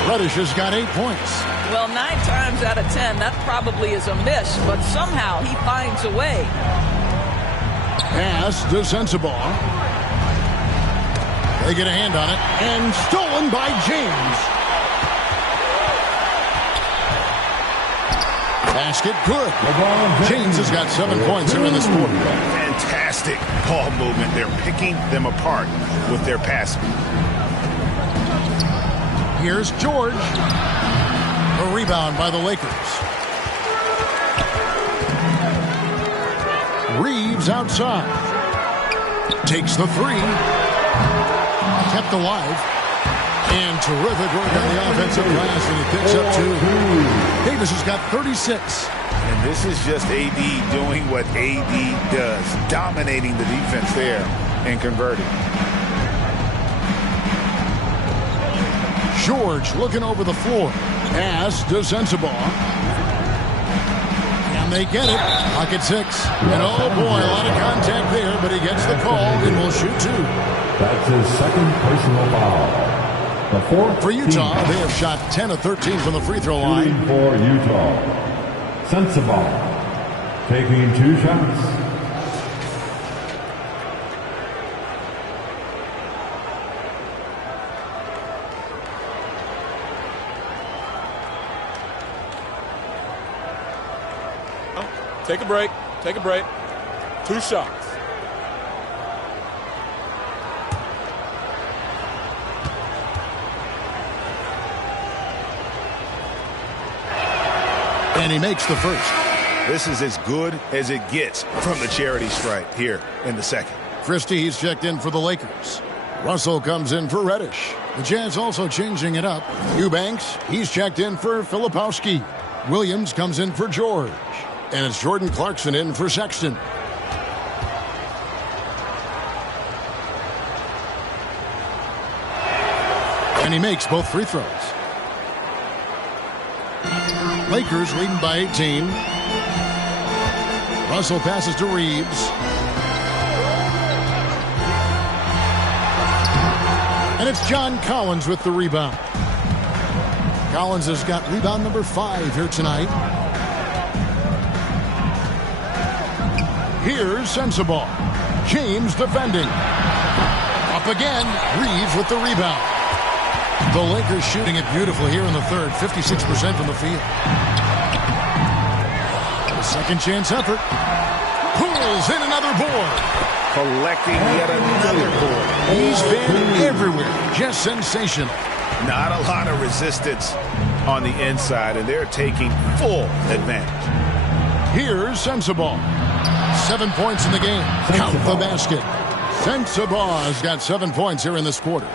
Reddish has got 8 points. Well, 9 times out of 10, that probably is a miss, but somehow he finds a way. Pass to Sensible. They get a hand on it, and stolen by James. Basket good. James has got 7 points here in this quarter. Fantastic ball movement. They're picking them apart with their passing. Here's George. A rebound by the Lakers. Reeves outside. Takes the 3. Kept alive. And terrific work on the offensive glass, and he picks up 2. Davis has got 36. And this is just AD doing what AD does, dominating the defense there and converting. George looking over the floor. Pass to Sensible. And they get it. Pocket 6. And oh boy, a lot of contact there, but he gets the call and will shoot 2. That's his second personal foul. The fourth for Utah, they have shot 10 of 13 from the free throw line. Shooting for Utah. Sensible taking 2 shots. Take a break. Take a break. 2 shots. And he makes the first. This is as good as it gets from the charity stripe here in the second. Christie, he's checked in for the Lakers. Russell comes in for Reddish. The Jazz also changing it up. Eubanks, he's checked in for Filipowski. Williams comes in for George. And it's Jordan Clarkson in for Sexton. And he makes both free throws. Lakers leading by 18. Russell passes to Reeves. And it's John Collins with the rebound. Collins has got rebound number 5 here tonight. Here's Sensabaugh. James defending. Up again. Reeves with the rebound. The Lakers shooting it beautifully here in the third. 56% from the field. A second chance effort. Pulls in another board. Collecting yet another board. He's been everywhere. Just sensational. Not a lot of resistance on the inside, and they're taking full advantage. Here's Sensabaugh. 7 points in the game. Count the basket. Sensabaugh's got 7 points here in this quarter.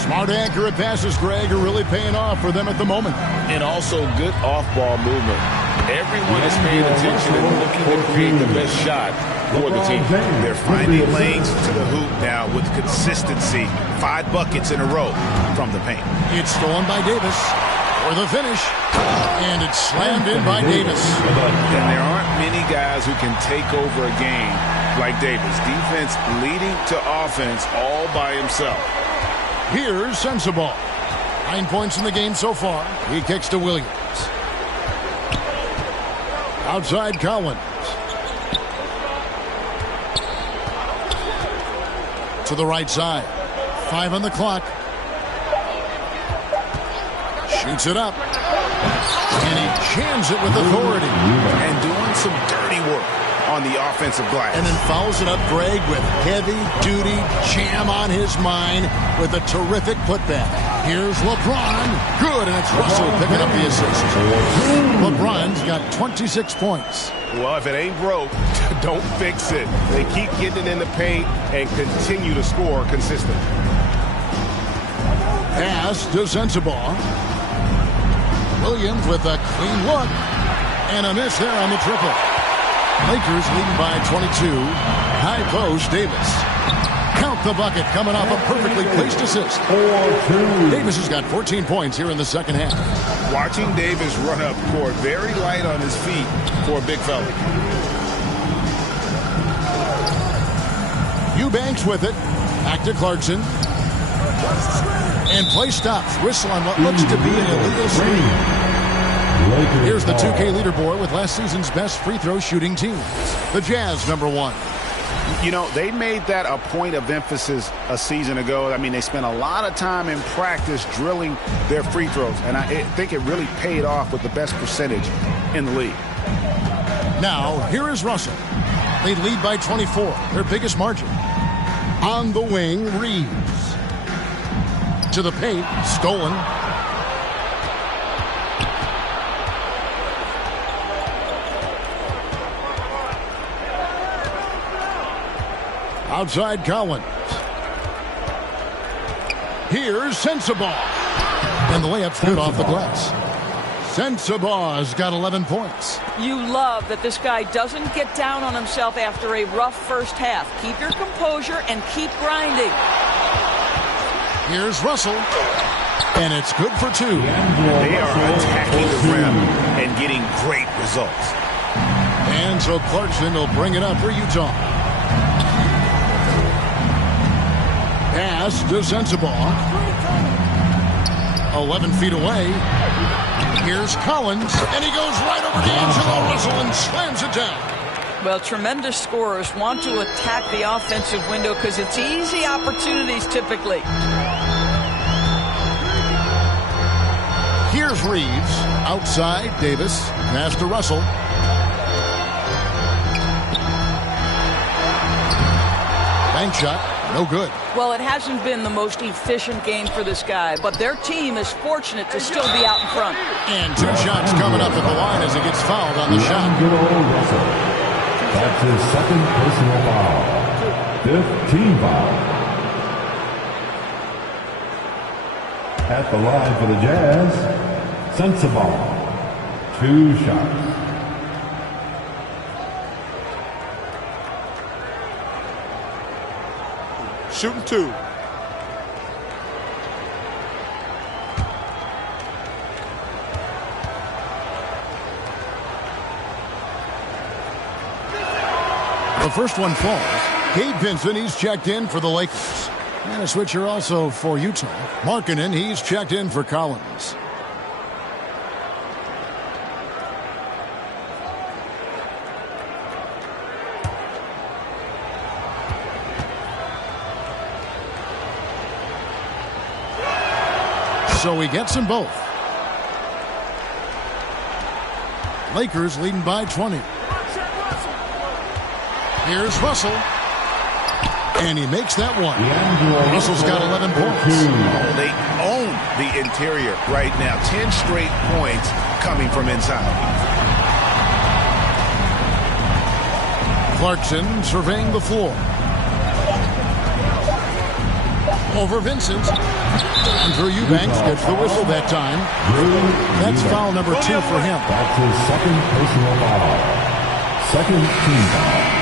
Smart, accurate passes, Greg, are really paying off for them at the moment. And also good off-ball movement. Everyone is paying attention and looking to create the best shot for the team. They're finding lanes to the hoop now with consistency. 5 buckets in a row from the paint. It's stolen by Davis for the finish. And it's slammed in by Davis. And there aren't many guys who can take over a game like Davis. Defense leading to offense all by himself. Here's Sensabaugh. 9 points in the game so far. He kicks to Williams. Outside Collins. To the right side. 5 on the clock. Shoots it up. And he jams it with authority. And doing some dirty work on the offensive glass. And then fouls it up, Greg, with heavy-duty jam on his mind with a terrific putback. Here's LeBron. Good, and it's Russell picking up the assist. LeBron's got 26 points. Well, if it ain't broke, don't fix it. They keep getting it in the paint and continue to score consistently. Pass to Sensabaugh. Williams with a clean look. And a miss there on the triple. Lakers leading by 22. High post, Davis. Count the bucket coming off a perfectly placed assist. Davis has got 14 points here in the second half. Watching Davis run up court, very light on his feet for a big fella. Eubanks with it. Back to Clarkson. And play stops. Whistle on what looks to be an illegal screen. Here's the 2K leaderboard with last season's best free throw shooting teams. The Jazz, number 1. You know, they made that a point of emphasis a season ago. I mean, they spent a lot of time in practice drilling their free throws, and I think it really paid off with the best percentage in the league. Now, here is Russell. They lead by 24, their biggest margin. On the wing, Reeves. To the paint, stolen. Outside Collins. Here's Sensabaugh. And the layup's good off the glass. Sensabaugh's got 11 points. You love that this guy doesn't get down on himself after a rough first half. Keep your composure and keep grinding. Here's Russell. And it's good for 2. They are attacking the rim and getting great results. And so Clarkson will bring it up for Utah. Pass to Sensabaugh. 11 feet away. Here's Collins, and he goes right over D'Angelo Russell and slams it down. Well, tremendous scorers want to attack the offensive window because it's easy opportunities typically. Here's Reeves. Outside, Davis. Pass to Russell. Bank shot. No good. Well, it hasn't been the most efficient game for this guy, but their team is fortunate to still be out in front. And 2 shots coming up at the line as he gets fouled on the shot. That's his second personal foul. 5th team foul. At the line for the Jazz, Sensabaugh. 2 shots. Shooting 2. The first one falls. Gabe Vincent, he's checked in for the Lakers. And a switcher also for Utah. Markkanen, he's checked in for Collins. So he gets them both. Lakers leading by 20. Here's Russell. And he makes that one. Russell's got 11 points. Oh, they own the interior right now. 10 straight points coming from inside. Clarkson surveying the floor. Over Vincent. Andrew Eubanks gets the whistle that time. That's foul number 2 for him. That's his second personal foul. Second team foul.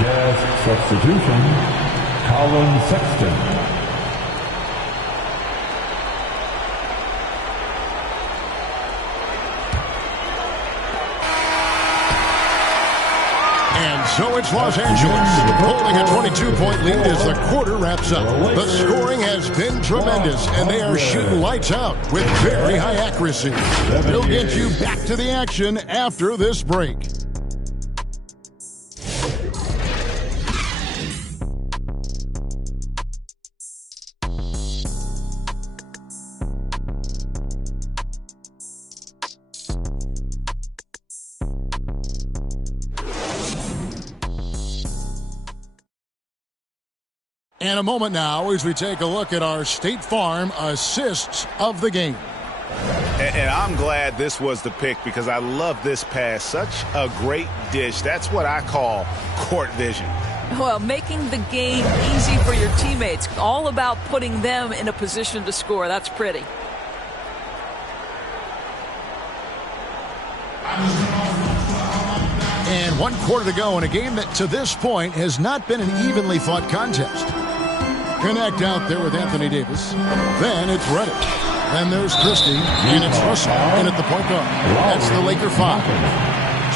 Jazz substitution, Colin Sexton. And so it's Los Angeles, holding a 22-point lead as the quarter wraps up. The scoring has been tremendous, and they are shooting lights out with very high accuracy. We'll get you back to the action after this break. And a moment now as we take a look at our State Farm assists of the game. And I'm glad this was the pick because I love this pass. Such a great dish. That's what I call court vision. Well, making the game easy for your teammates. All about putting them in a position to score. That's pretty. And 1 quarter to go in a game that to this point has not been an evenly fought contest. Connect out there with Anthony Davis. Then it's Reddick. Then there's Christie. And it's Russell in at the point guard. That's the Laker 5.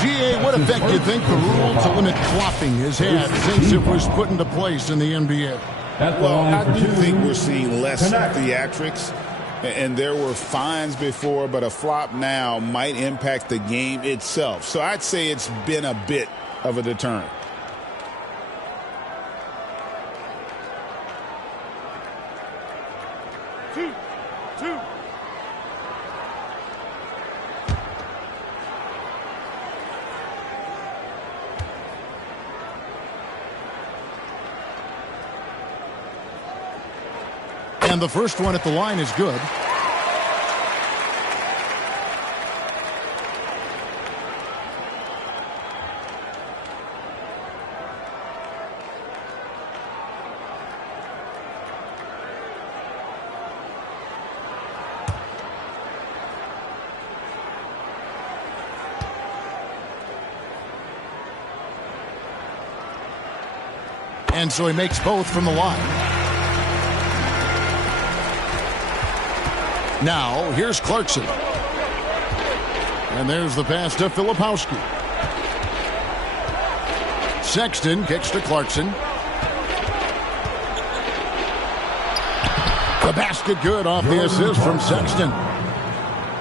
GA, what effect do you think the rule to limit flopping has had since it was put into place in the NBA? Well, I do think we're seeing less theatrics. And there were fines before, but a flop now might impact the game itself. So I'd say it's been a bit of a deterrent. Two. And the first one at the line is good. And so he makes both from the line. Now, here's Clarkson. And there's the pass to Filipowski. Sexton kicks to Clarkson. The basket good off the assist from Sexton.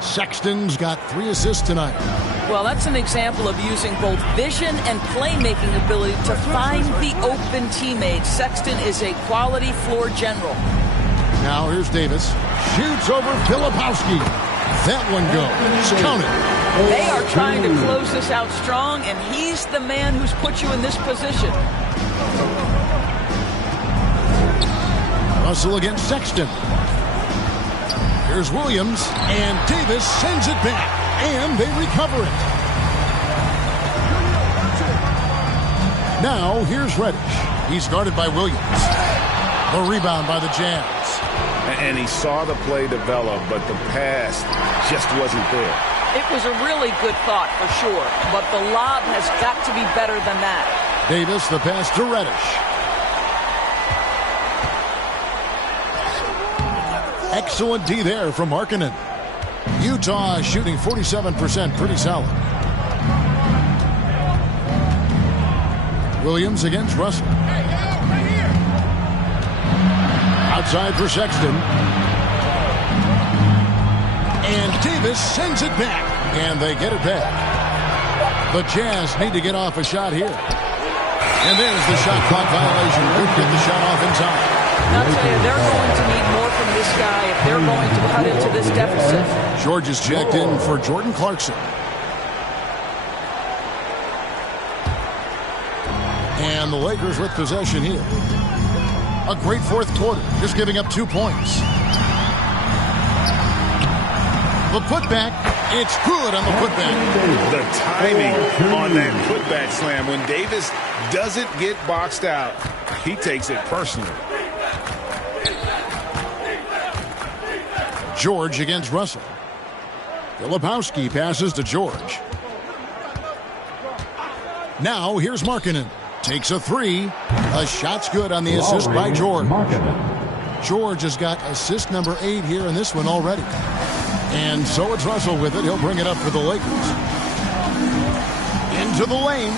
Sexton's got 3 assists tonight. Well, that's an example of using both vision and playmaking ability to find the open teammates. Sexton is a quality floor general. Now here's Davis. Shoots over Filipowski. That one goes. Count it. They are trying to close this out strong, and he's the man who's put you in this position. Russell against Sexton. Here's Williams, and Davis sends it back, and they recover it. Now, here's Reddish. He's guarded by Williams. The rebound by the Jazz. And he saw the play develop, but the pass just wasn't there. It was a really good thought, for sure, but the lob has got to be better than that. Davis, the pass to Reddish. Excellent D there from Markkanen. Utah shooting 47%, pretty solid. Williams against Russell. Outside for Sexton. And Davis sends it back. And they get it back. The Jazz need to get off a shot here. And there's the shot clock violation. Couldn't get the shot off in time. I'll tell you, they're going to need more from this guy if they're going to cut into this deficit. George is checked in for Jordan Clarkson. And the Lakers with possession here. A great fourth quarter, just giving up 2 points. The putback, it's good on the putback. The timing on that putback slam. When Davis doesn't get boxed out, he takes it personally. George against Russell. Filipowski passes to George. Now here's Markkanen. Takes a three. A shot's good on the assist by George. George has got assist number 8 here in this one already. And so it's Russell with it. He'll bring it up for the Lakers. Into the lane.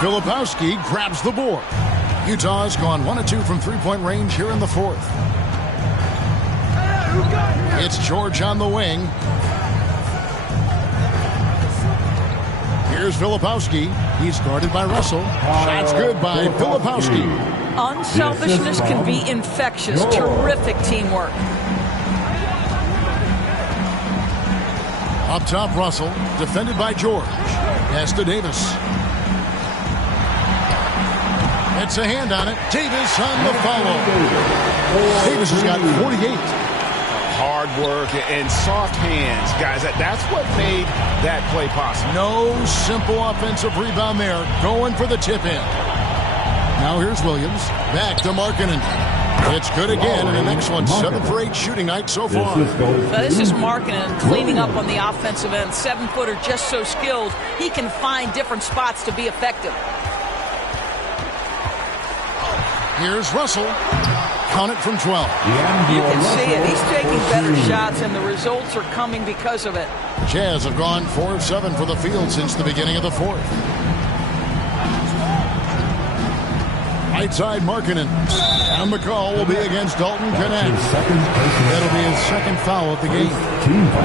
Filipowski grabs the board. Utah's gone 1 of 2 from three-point range here in the fourth. It's George on the wing. Here's Filipowski. He's guarded by Russell. Shot's good by Filipowski. Unselfishness can be infectious. Terrific teamwork. Up top, Russell. Defended by George. Pass to Davis. It's a hand on it. Davis on the follow. Davis has got 48. Hard work and soft hands, guys. That's what made that play possible. No simple offensive rebound there. Going for the tip in. Now here's Williams. Back to Markkanen. It's good again, and an excellent 7 for 8 shooting night so far. Now this is Markkanen cleaning up on the offensive end. 7-footer, just so skilled. He can find different spots to be effective. Here's Russell. Count it from 12. You can see it. He's taking better shots, and the results are coming because of it. Jazz have gone 4 of 7 for the field since the beginning of the fourth. Right side, Markkanen. And the call will be against Dalton Kunad. That'll be his second foul of the game.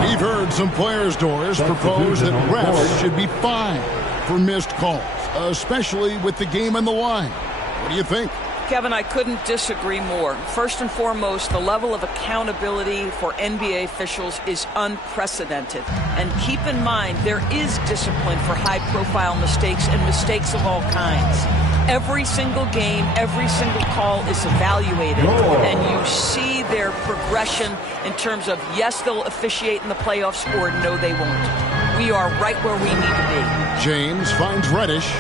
We've heard some players' doors propose that refs should be fined for missed calls, especially with the game on the line. What do you think? Kevin, I couldn't disagree more. First and foremost, the level of accountability for NBA officials is unprecedented. And keep in mind, there is discipline for high-profile mistakes and mistakes of all kinds. Every single game, every single call is evaluated, and you see their progression in terms of, yes, they'll officiate in the playoffs, or no, they won't. We are right where we need to be. James finds Reddish.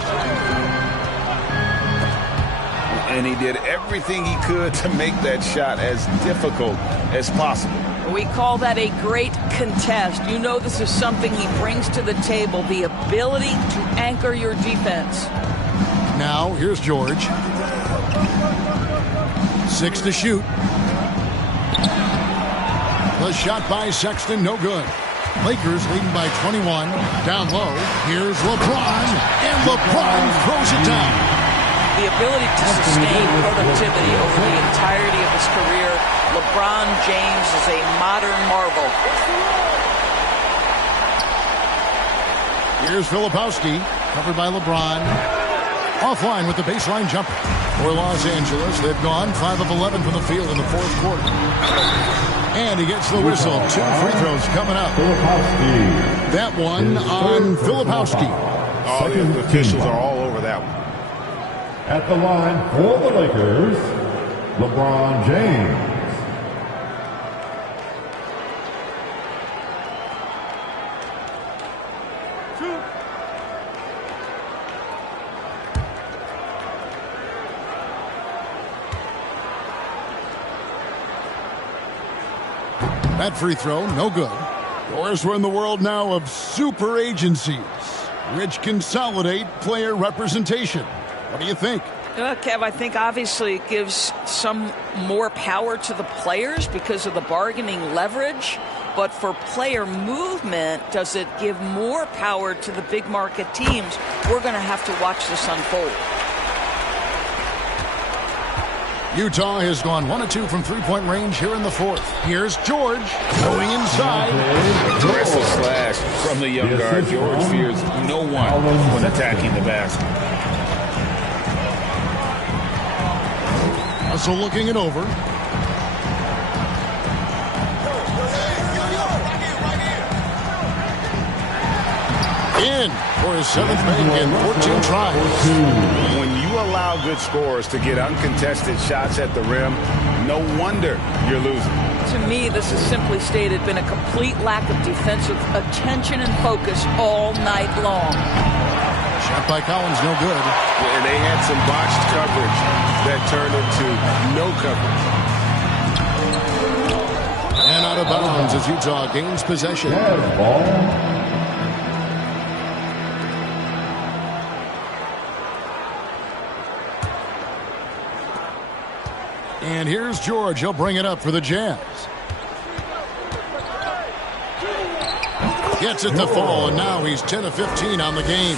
And he did everything he could to make that shot as difficult as possible. We call that a great contest. You know this is something he brings to the table, the ability to anchor your defense. Now, here's George. 6 to shoot. The shot by Sexton, no good. Lakers leading by 21. Down low, here's LeBron. And LeBron throws it down. The ability to sustain productivity over the entirety of his career, LeBron James is a modern marvel. Here's Filipowski, covered by LeBron. Offline with the baseline jumper. For Los Angeles, they've gone 5 of 11 from the field in the fourth quarter. And he gets the whistle. 2 free throws coming up. That one on Filipowski. Oh, the officials are all over that one. At the line for the Lakers, LeBron James. That free throw, no good. Of course, we're in the world now of super agencies, which consolidate player representation. What do you think? Kev, I think obviously it gives some more power to the players because of the bargaining leverage. But for player movement, does it give more power to the big market teams? We're going to have to watch this unfold. Utah has gone 1 of 2 from three-point range here in the fourth. Here's George going inside. Aggressive slash from the young guard. George fears no one when attacking the basket. Russell looking it over. In for his 7th make and 14 tries. When you allow good scorers to get uncontested shots at the rim, no wonder you're losing. To me, this has simply stated been a complete lack of defensive attention and focus all night long. Shot by Collins, no good. And they had some botched coverage that turned into no coverage. And out of bounds as Utah gains possession. Ball. And here's George. He'll bring it up for the Jazz. Gets it to fall, and now he's 10 of 15 on the game.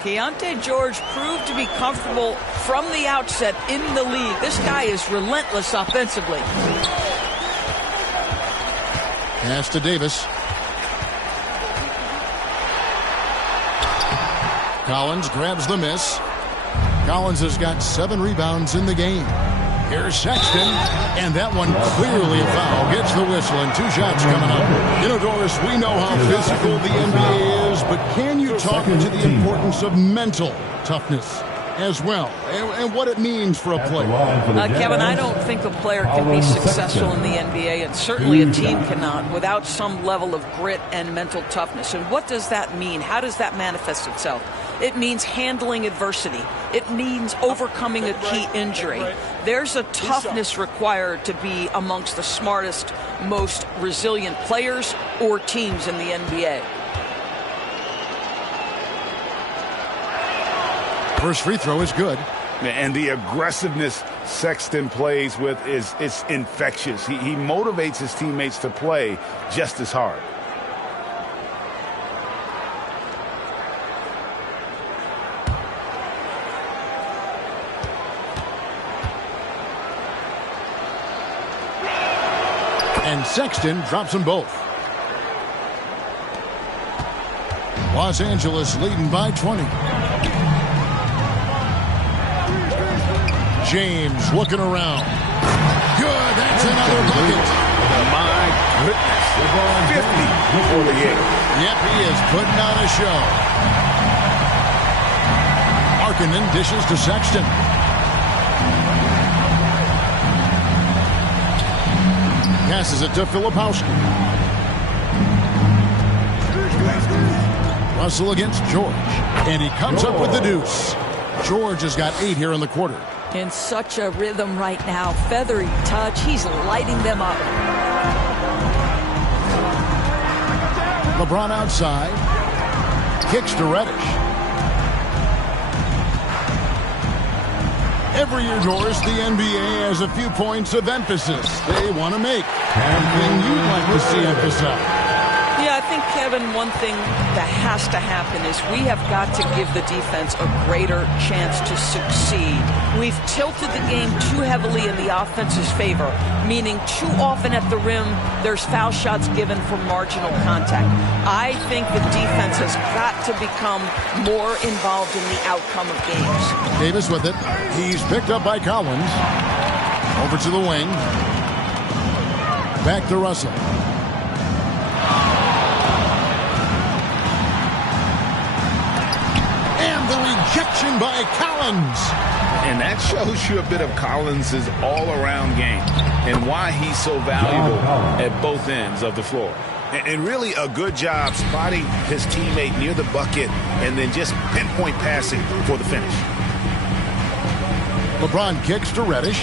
Keontae George proved to be comfortable from the outset in the league. This guy is relentless offensively. Pass to Davis. Collins grabs the miss. Collins has got 7 rebounds in the game. Here's Sexton, and that one clearly a foul. Gets the whistle, and 2 shots coming up. You know, Doris, we know how physical the NBA is, but can you talk to the importance of mental toughness as well, and what it means for a player? Kevin, I don't think a player can be successful in the NBA, and certainly a team cannot, without some level of grit and mental toughness. And what does that mean? How does that manifest itself? It means handling adversity. It means overcoming a key injury. There's a toughness required to be amongst the smartest, most resilient players or teams in the NBA. First free throw is good. And the aggressiveness Sexton plays with is infectious. He motivates his teammates to play just as hard. And Sexton drops them both. Los Angeles leading by 20. James looking around. Good, that's another bucket. My goodness. 50 for the game. Yep, he is putting on a show. Markkanen dishes to Sexton. Passes it to Filipowski. Russell against George. And he comes up with the deuce. George has got 8 here in the quarter. In such a rhythm right now. Feathery touch. He's lighting them up. LeBron outside. Kicks to Reddish. Every year, Doris, the NBA has a few points of emphasis they want to make. Anything you'd like to see emphasized? Yeah, I think, Kevin, one thing that has to happen is we have got to give the defense a greater chance to succeed. We've tilted the game too heavily in the offense's favor, meaning too often at the rim there's foul shots given for marginal contact. I think the defense has got to become more involved in the outcome of games. Davis with it. He's picked up by Collins. Over to the wing. Back to Russell. And the rejection by Collins. And that shows you a bit of Collins' all-around game and why he's so valuable at both ends of the floor. And really a good job spotting his teammate near the bucket and then just pinpoint passing for the finish. LeBron kicks to Reddish.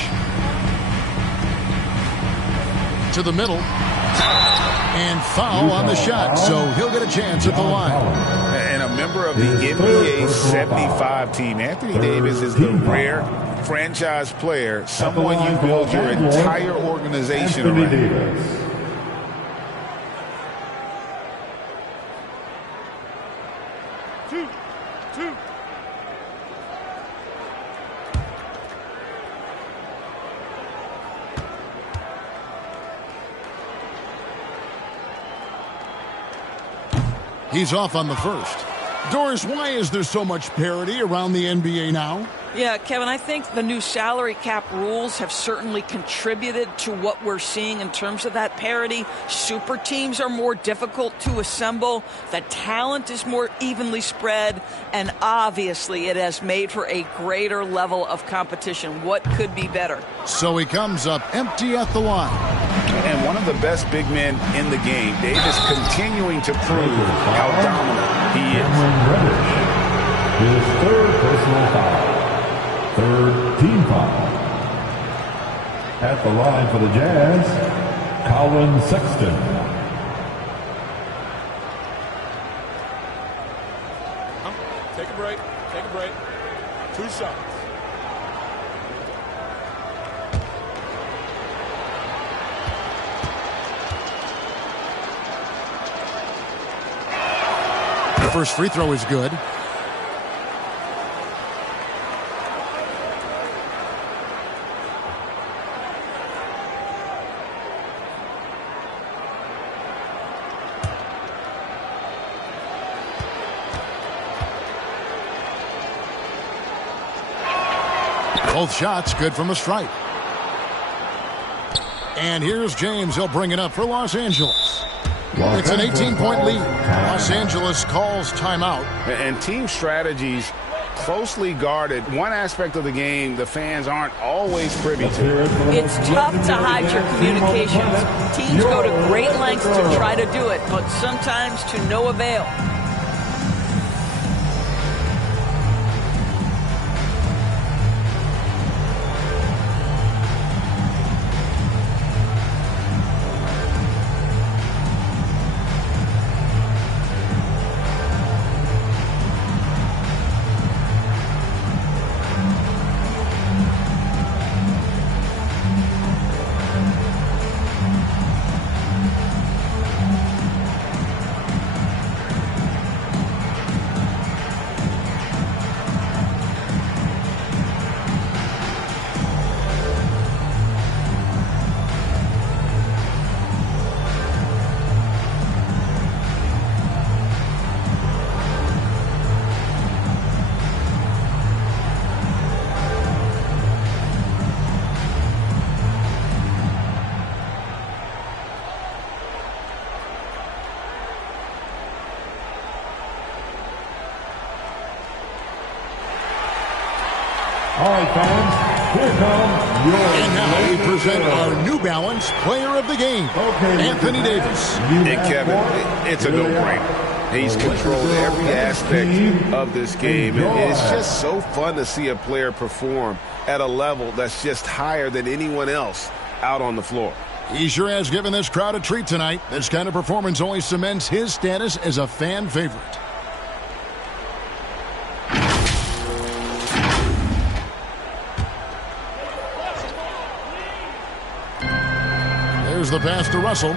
To the middle. And foul on the shot, so he'll get a chance at the line. And a member of the NBA 75 team, Anthony Davis is the rare franchise player, someone you build your entire organization around. He's off on the first. Doris, why is there so much parity around the NBA now? Yeah, Kevin, I think the new salary cap rules have certainly contributed to what we're seeing in terms of that parity. Super teams are more difficult to assemble. The talent is more evenly spread. And obviously, it has made for a greater level of competition. What could be better? So he comes up empty at the line. And one of the best big men in the game, Davis, continuing to prove how dominant he is. His third personal foul. Third team foul. At the line for the Jazz, Colin Sexton. Take a break. Take a break. 2 shots. The first free throw is good. Both shots good from the stripe. And here's James. He'll bring it up for Los Angeles. It's an 18-point lead. Los Angeles calls timeout. And team strategies closely guarded. One aspect of the game the fans aren't always privy to. It's tough to hide your communications. Teams go to great lengths to try to do it, but sometimes to no avail. All right, fans, here come your... And now we present our New Balance Player of the Game, Anthony Davis. And Kevin, it's a no-brainer. He's controlled every aspect of this game. And it's just so fun to see a player perform at a level that's just higher than anyone else out on the floor. He sure has given this crowd a treat tonight. This kind of performance only cements his status as a fan favorite. There's the pass to Russell.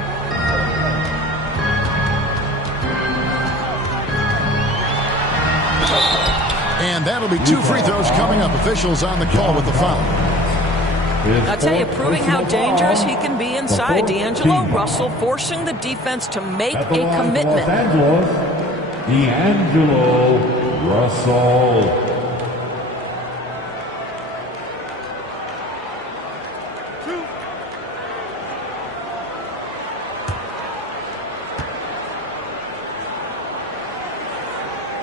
And that'll be 2 free throws coming up. Officials on the call with the foul. I'll tell you, proving how dangerous he can be inside. D'Angelo Russell forcing the defense to make a commitment. D'Angelo Russell.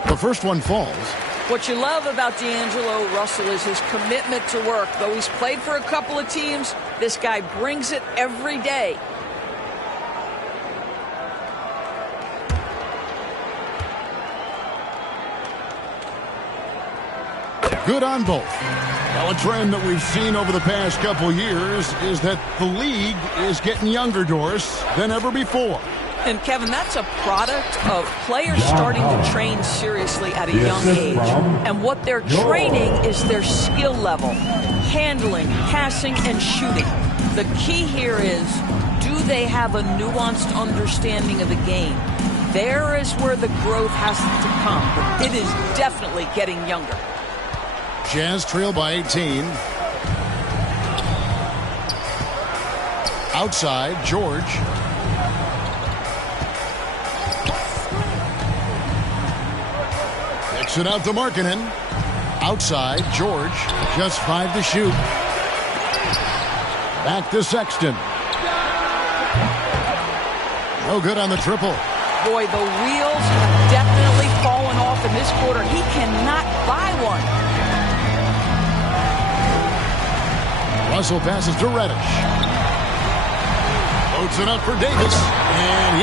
The first one falls. What you love about D'Angelo Russell is his commitment to work. Though he's played for a couple of teams, this guy brings it every day. Good on both. Well, a trend that we've seen over the past couple years is that the league is getting younger, Doris, than ever before. And, Kevin, that's a product of players starting to train seriously at a young age. And what they're training is their skill level, handling, passing, and shooting. The key here is, do they have a nuanced understanding of the game? There is where the growth has to come. But it is definitely getting younger. Jazz trail by 18. Outside, George. Kicks it out to Markkanen. Outside, George. Just 5 to shoot. Back to Sexton. No good on the triple. Boy, the wheels have definitely fallen off in this quarter. He cannot buy one. Russell passes to Reddish. Loads it up for Davis. And,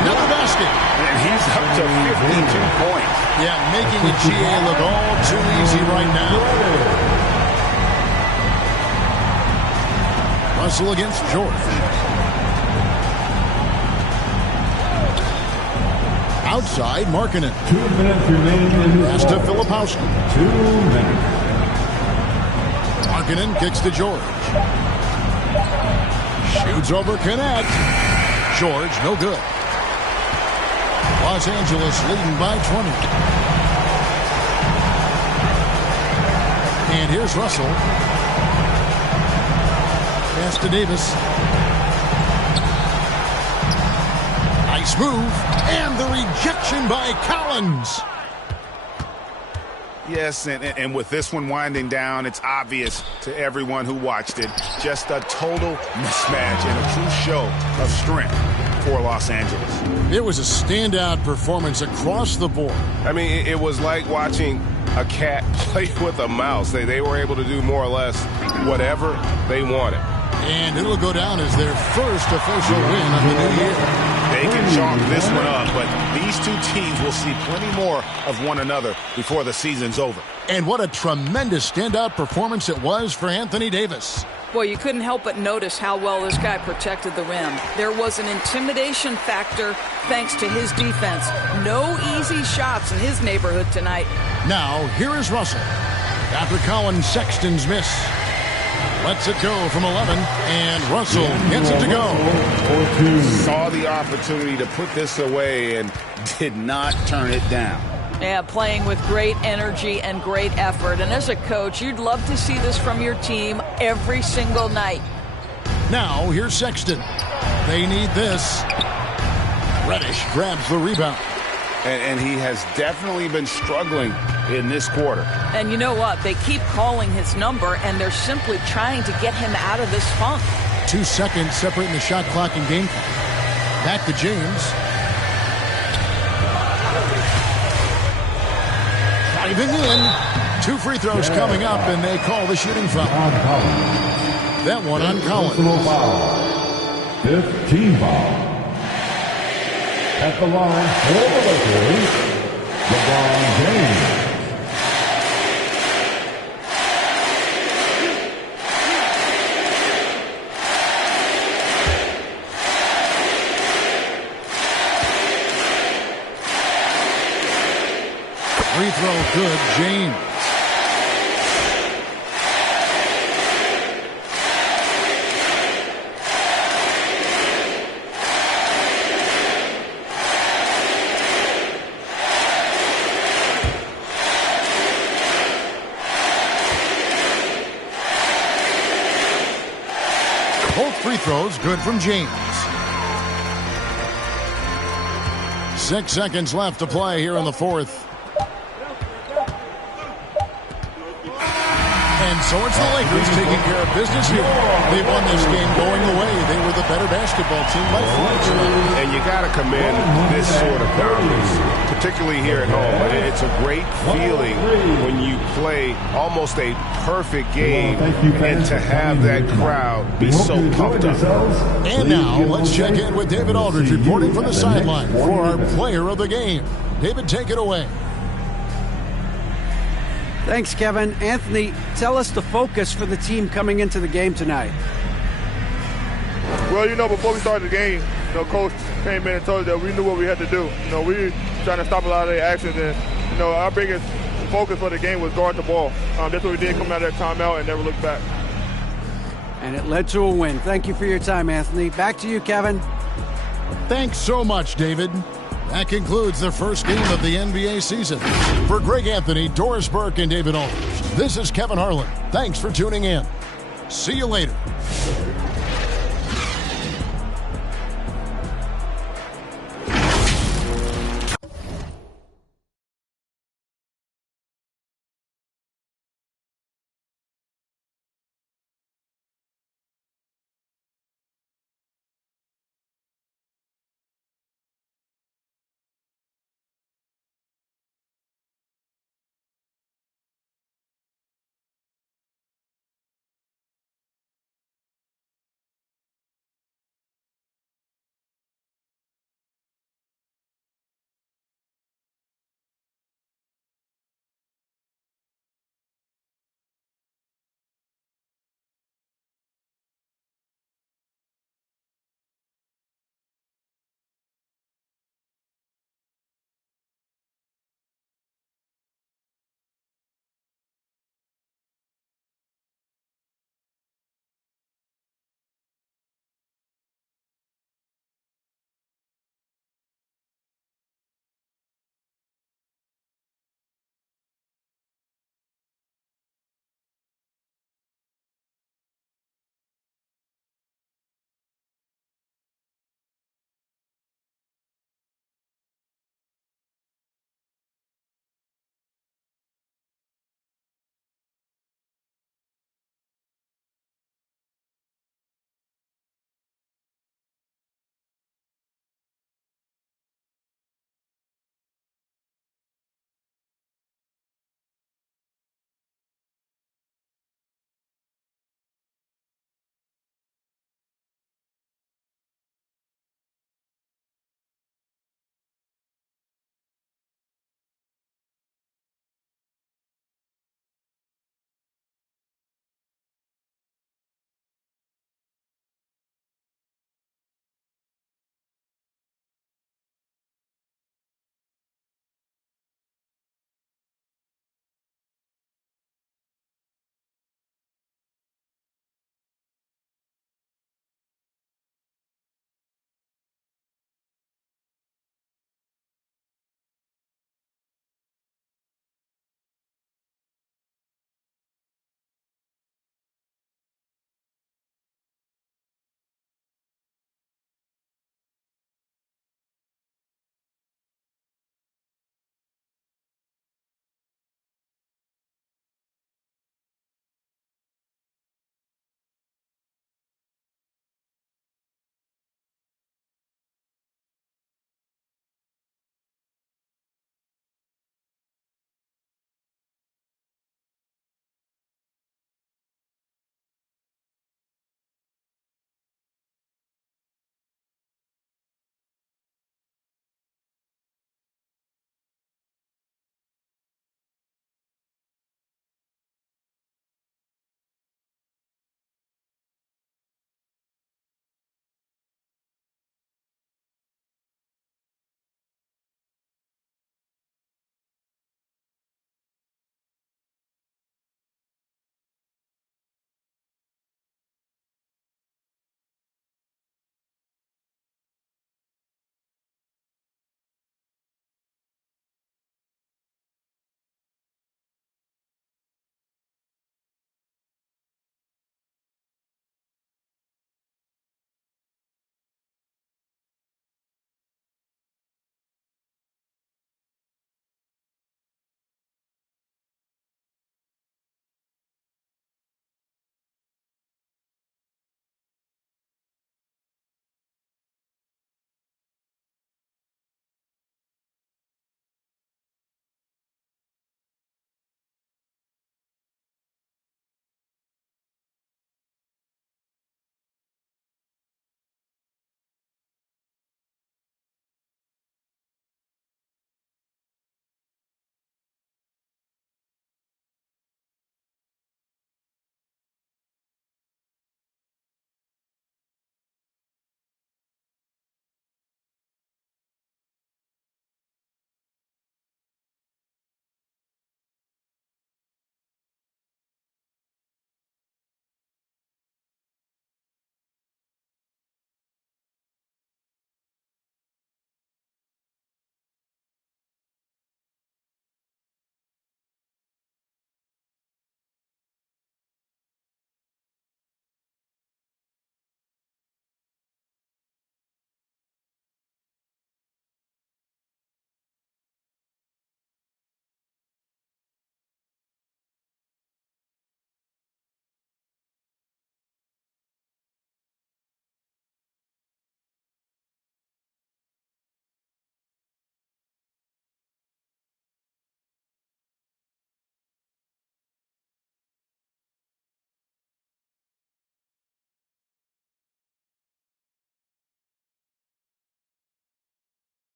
another basket. And he's up to 52 points. Yeah, making the GA look all too easy right now. Russell against George. Outside, Markkanen. 2 minutes remaining. Pass to Filipowski. 2 minutes. Markkanen kicks to George. Shoots over Kunad. George, no good. Los Angeles leading by 20. And here's Russell. Pass to Davis. Nice move. And the rejection by Collins. Yes, and with this one winding down, it's obvious to everyone who watched it. Just a total mismatch and a true show of strength for Los Angeles. It was a standout performance across the board. I mean, it was like watching a cat play with a mouse. They were able to do more or less whatever they wanted. And it'll go down as their first official win of the new year. They can chalk this one up, but these two teams will see plenty more of one another before the season's over. And what a tremendous standout performance it was for Anthony Davis. Well, you couldn't help but notice how well this guy protected the rim. There was an intimidation factor thanks to his defense. No easy shots in his neighborhood tonight. Now, here is Russell. After Colin Sexton's miss. Lets it go from 11, and Russell gets it to go. Saw the opportunity to put this away and did not turn it down. Yeah, playing with great energy and great effort. And as a coach, you'd love to see this from your team every single night. Now, here's Sexton. They need this. Reddish grabs the rebound. And he has definitely been struggling in this quarter. And you know what? They keep calling his number, and they're simply trying to get him out of this funk. 2 seconds separating the shot clock and game clock. Back to James. Driving in. 2 free throws coming up, and they call the shooting foul. That one on Collins. 15 foul. At the line for the Lakers, LeBron James. Free throw good, James. Both free throws good from James. 6 seconds left to play here in the fourth. And so it's the Lakers taking care of business here. They won this game going away. They were the better basketball team by far tonight. And you got to commend this sort of dominance, particularly here at home. It's a great feeling when you play almost a perfect game and to have that crowd be so pumped up. And now let's check in with David Aldridge reporting from the sideline for our player of the game. David, take it away. Thanks, Kevin. Anthony, tell us the focus for the team coming into the game tonight. Well, before we started the game, Coach came in and told us that we knew what we had to do. We were trying to stop a lot of their actions, and, our biggest focus for the game was guard the ball. That's what we did coming out of that timeout and never looked back. And it led to a win. Thank you for your time, Anthony. Back to you, Kevin. Thanks so much, David. That concludes the first game of the NBA season. For Greg Anthony, Doris Burke, and David Aldridge, this is Kevin Harlan. Thanks for tuning in. See you later.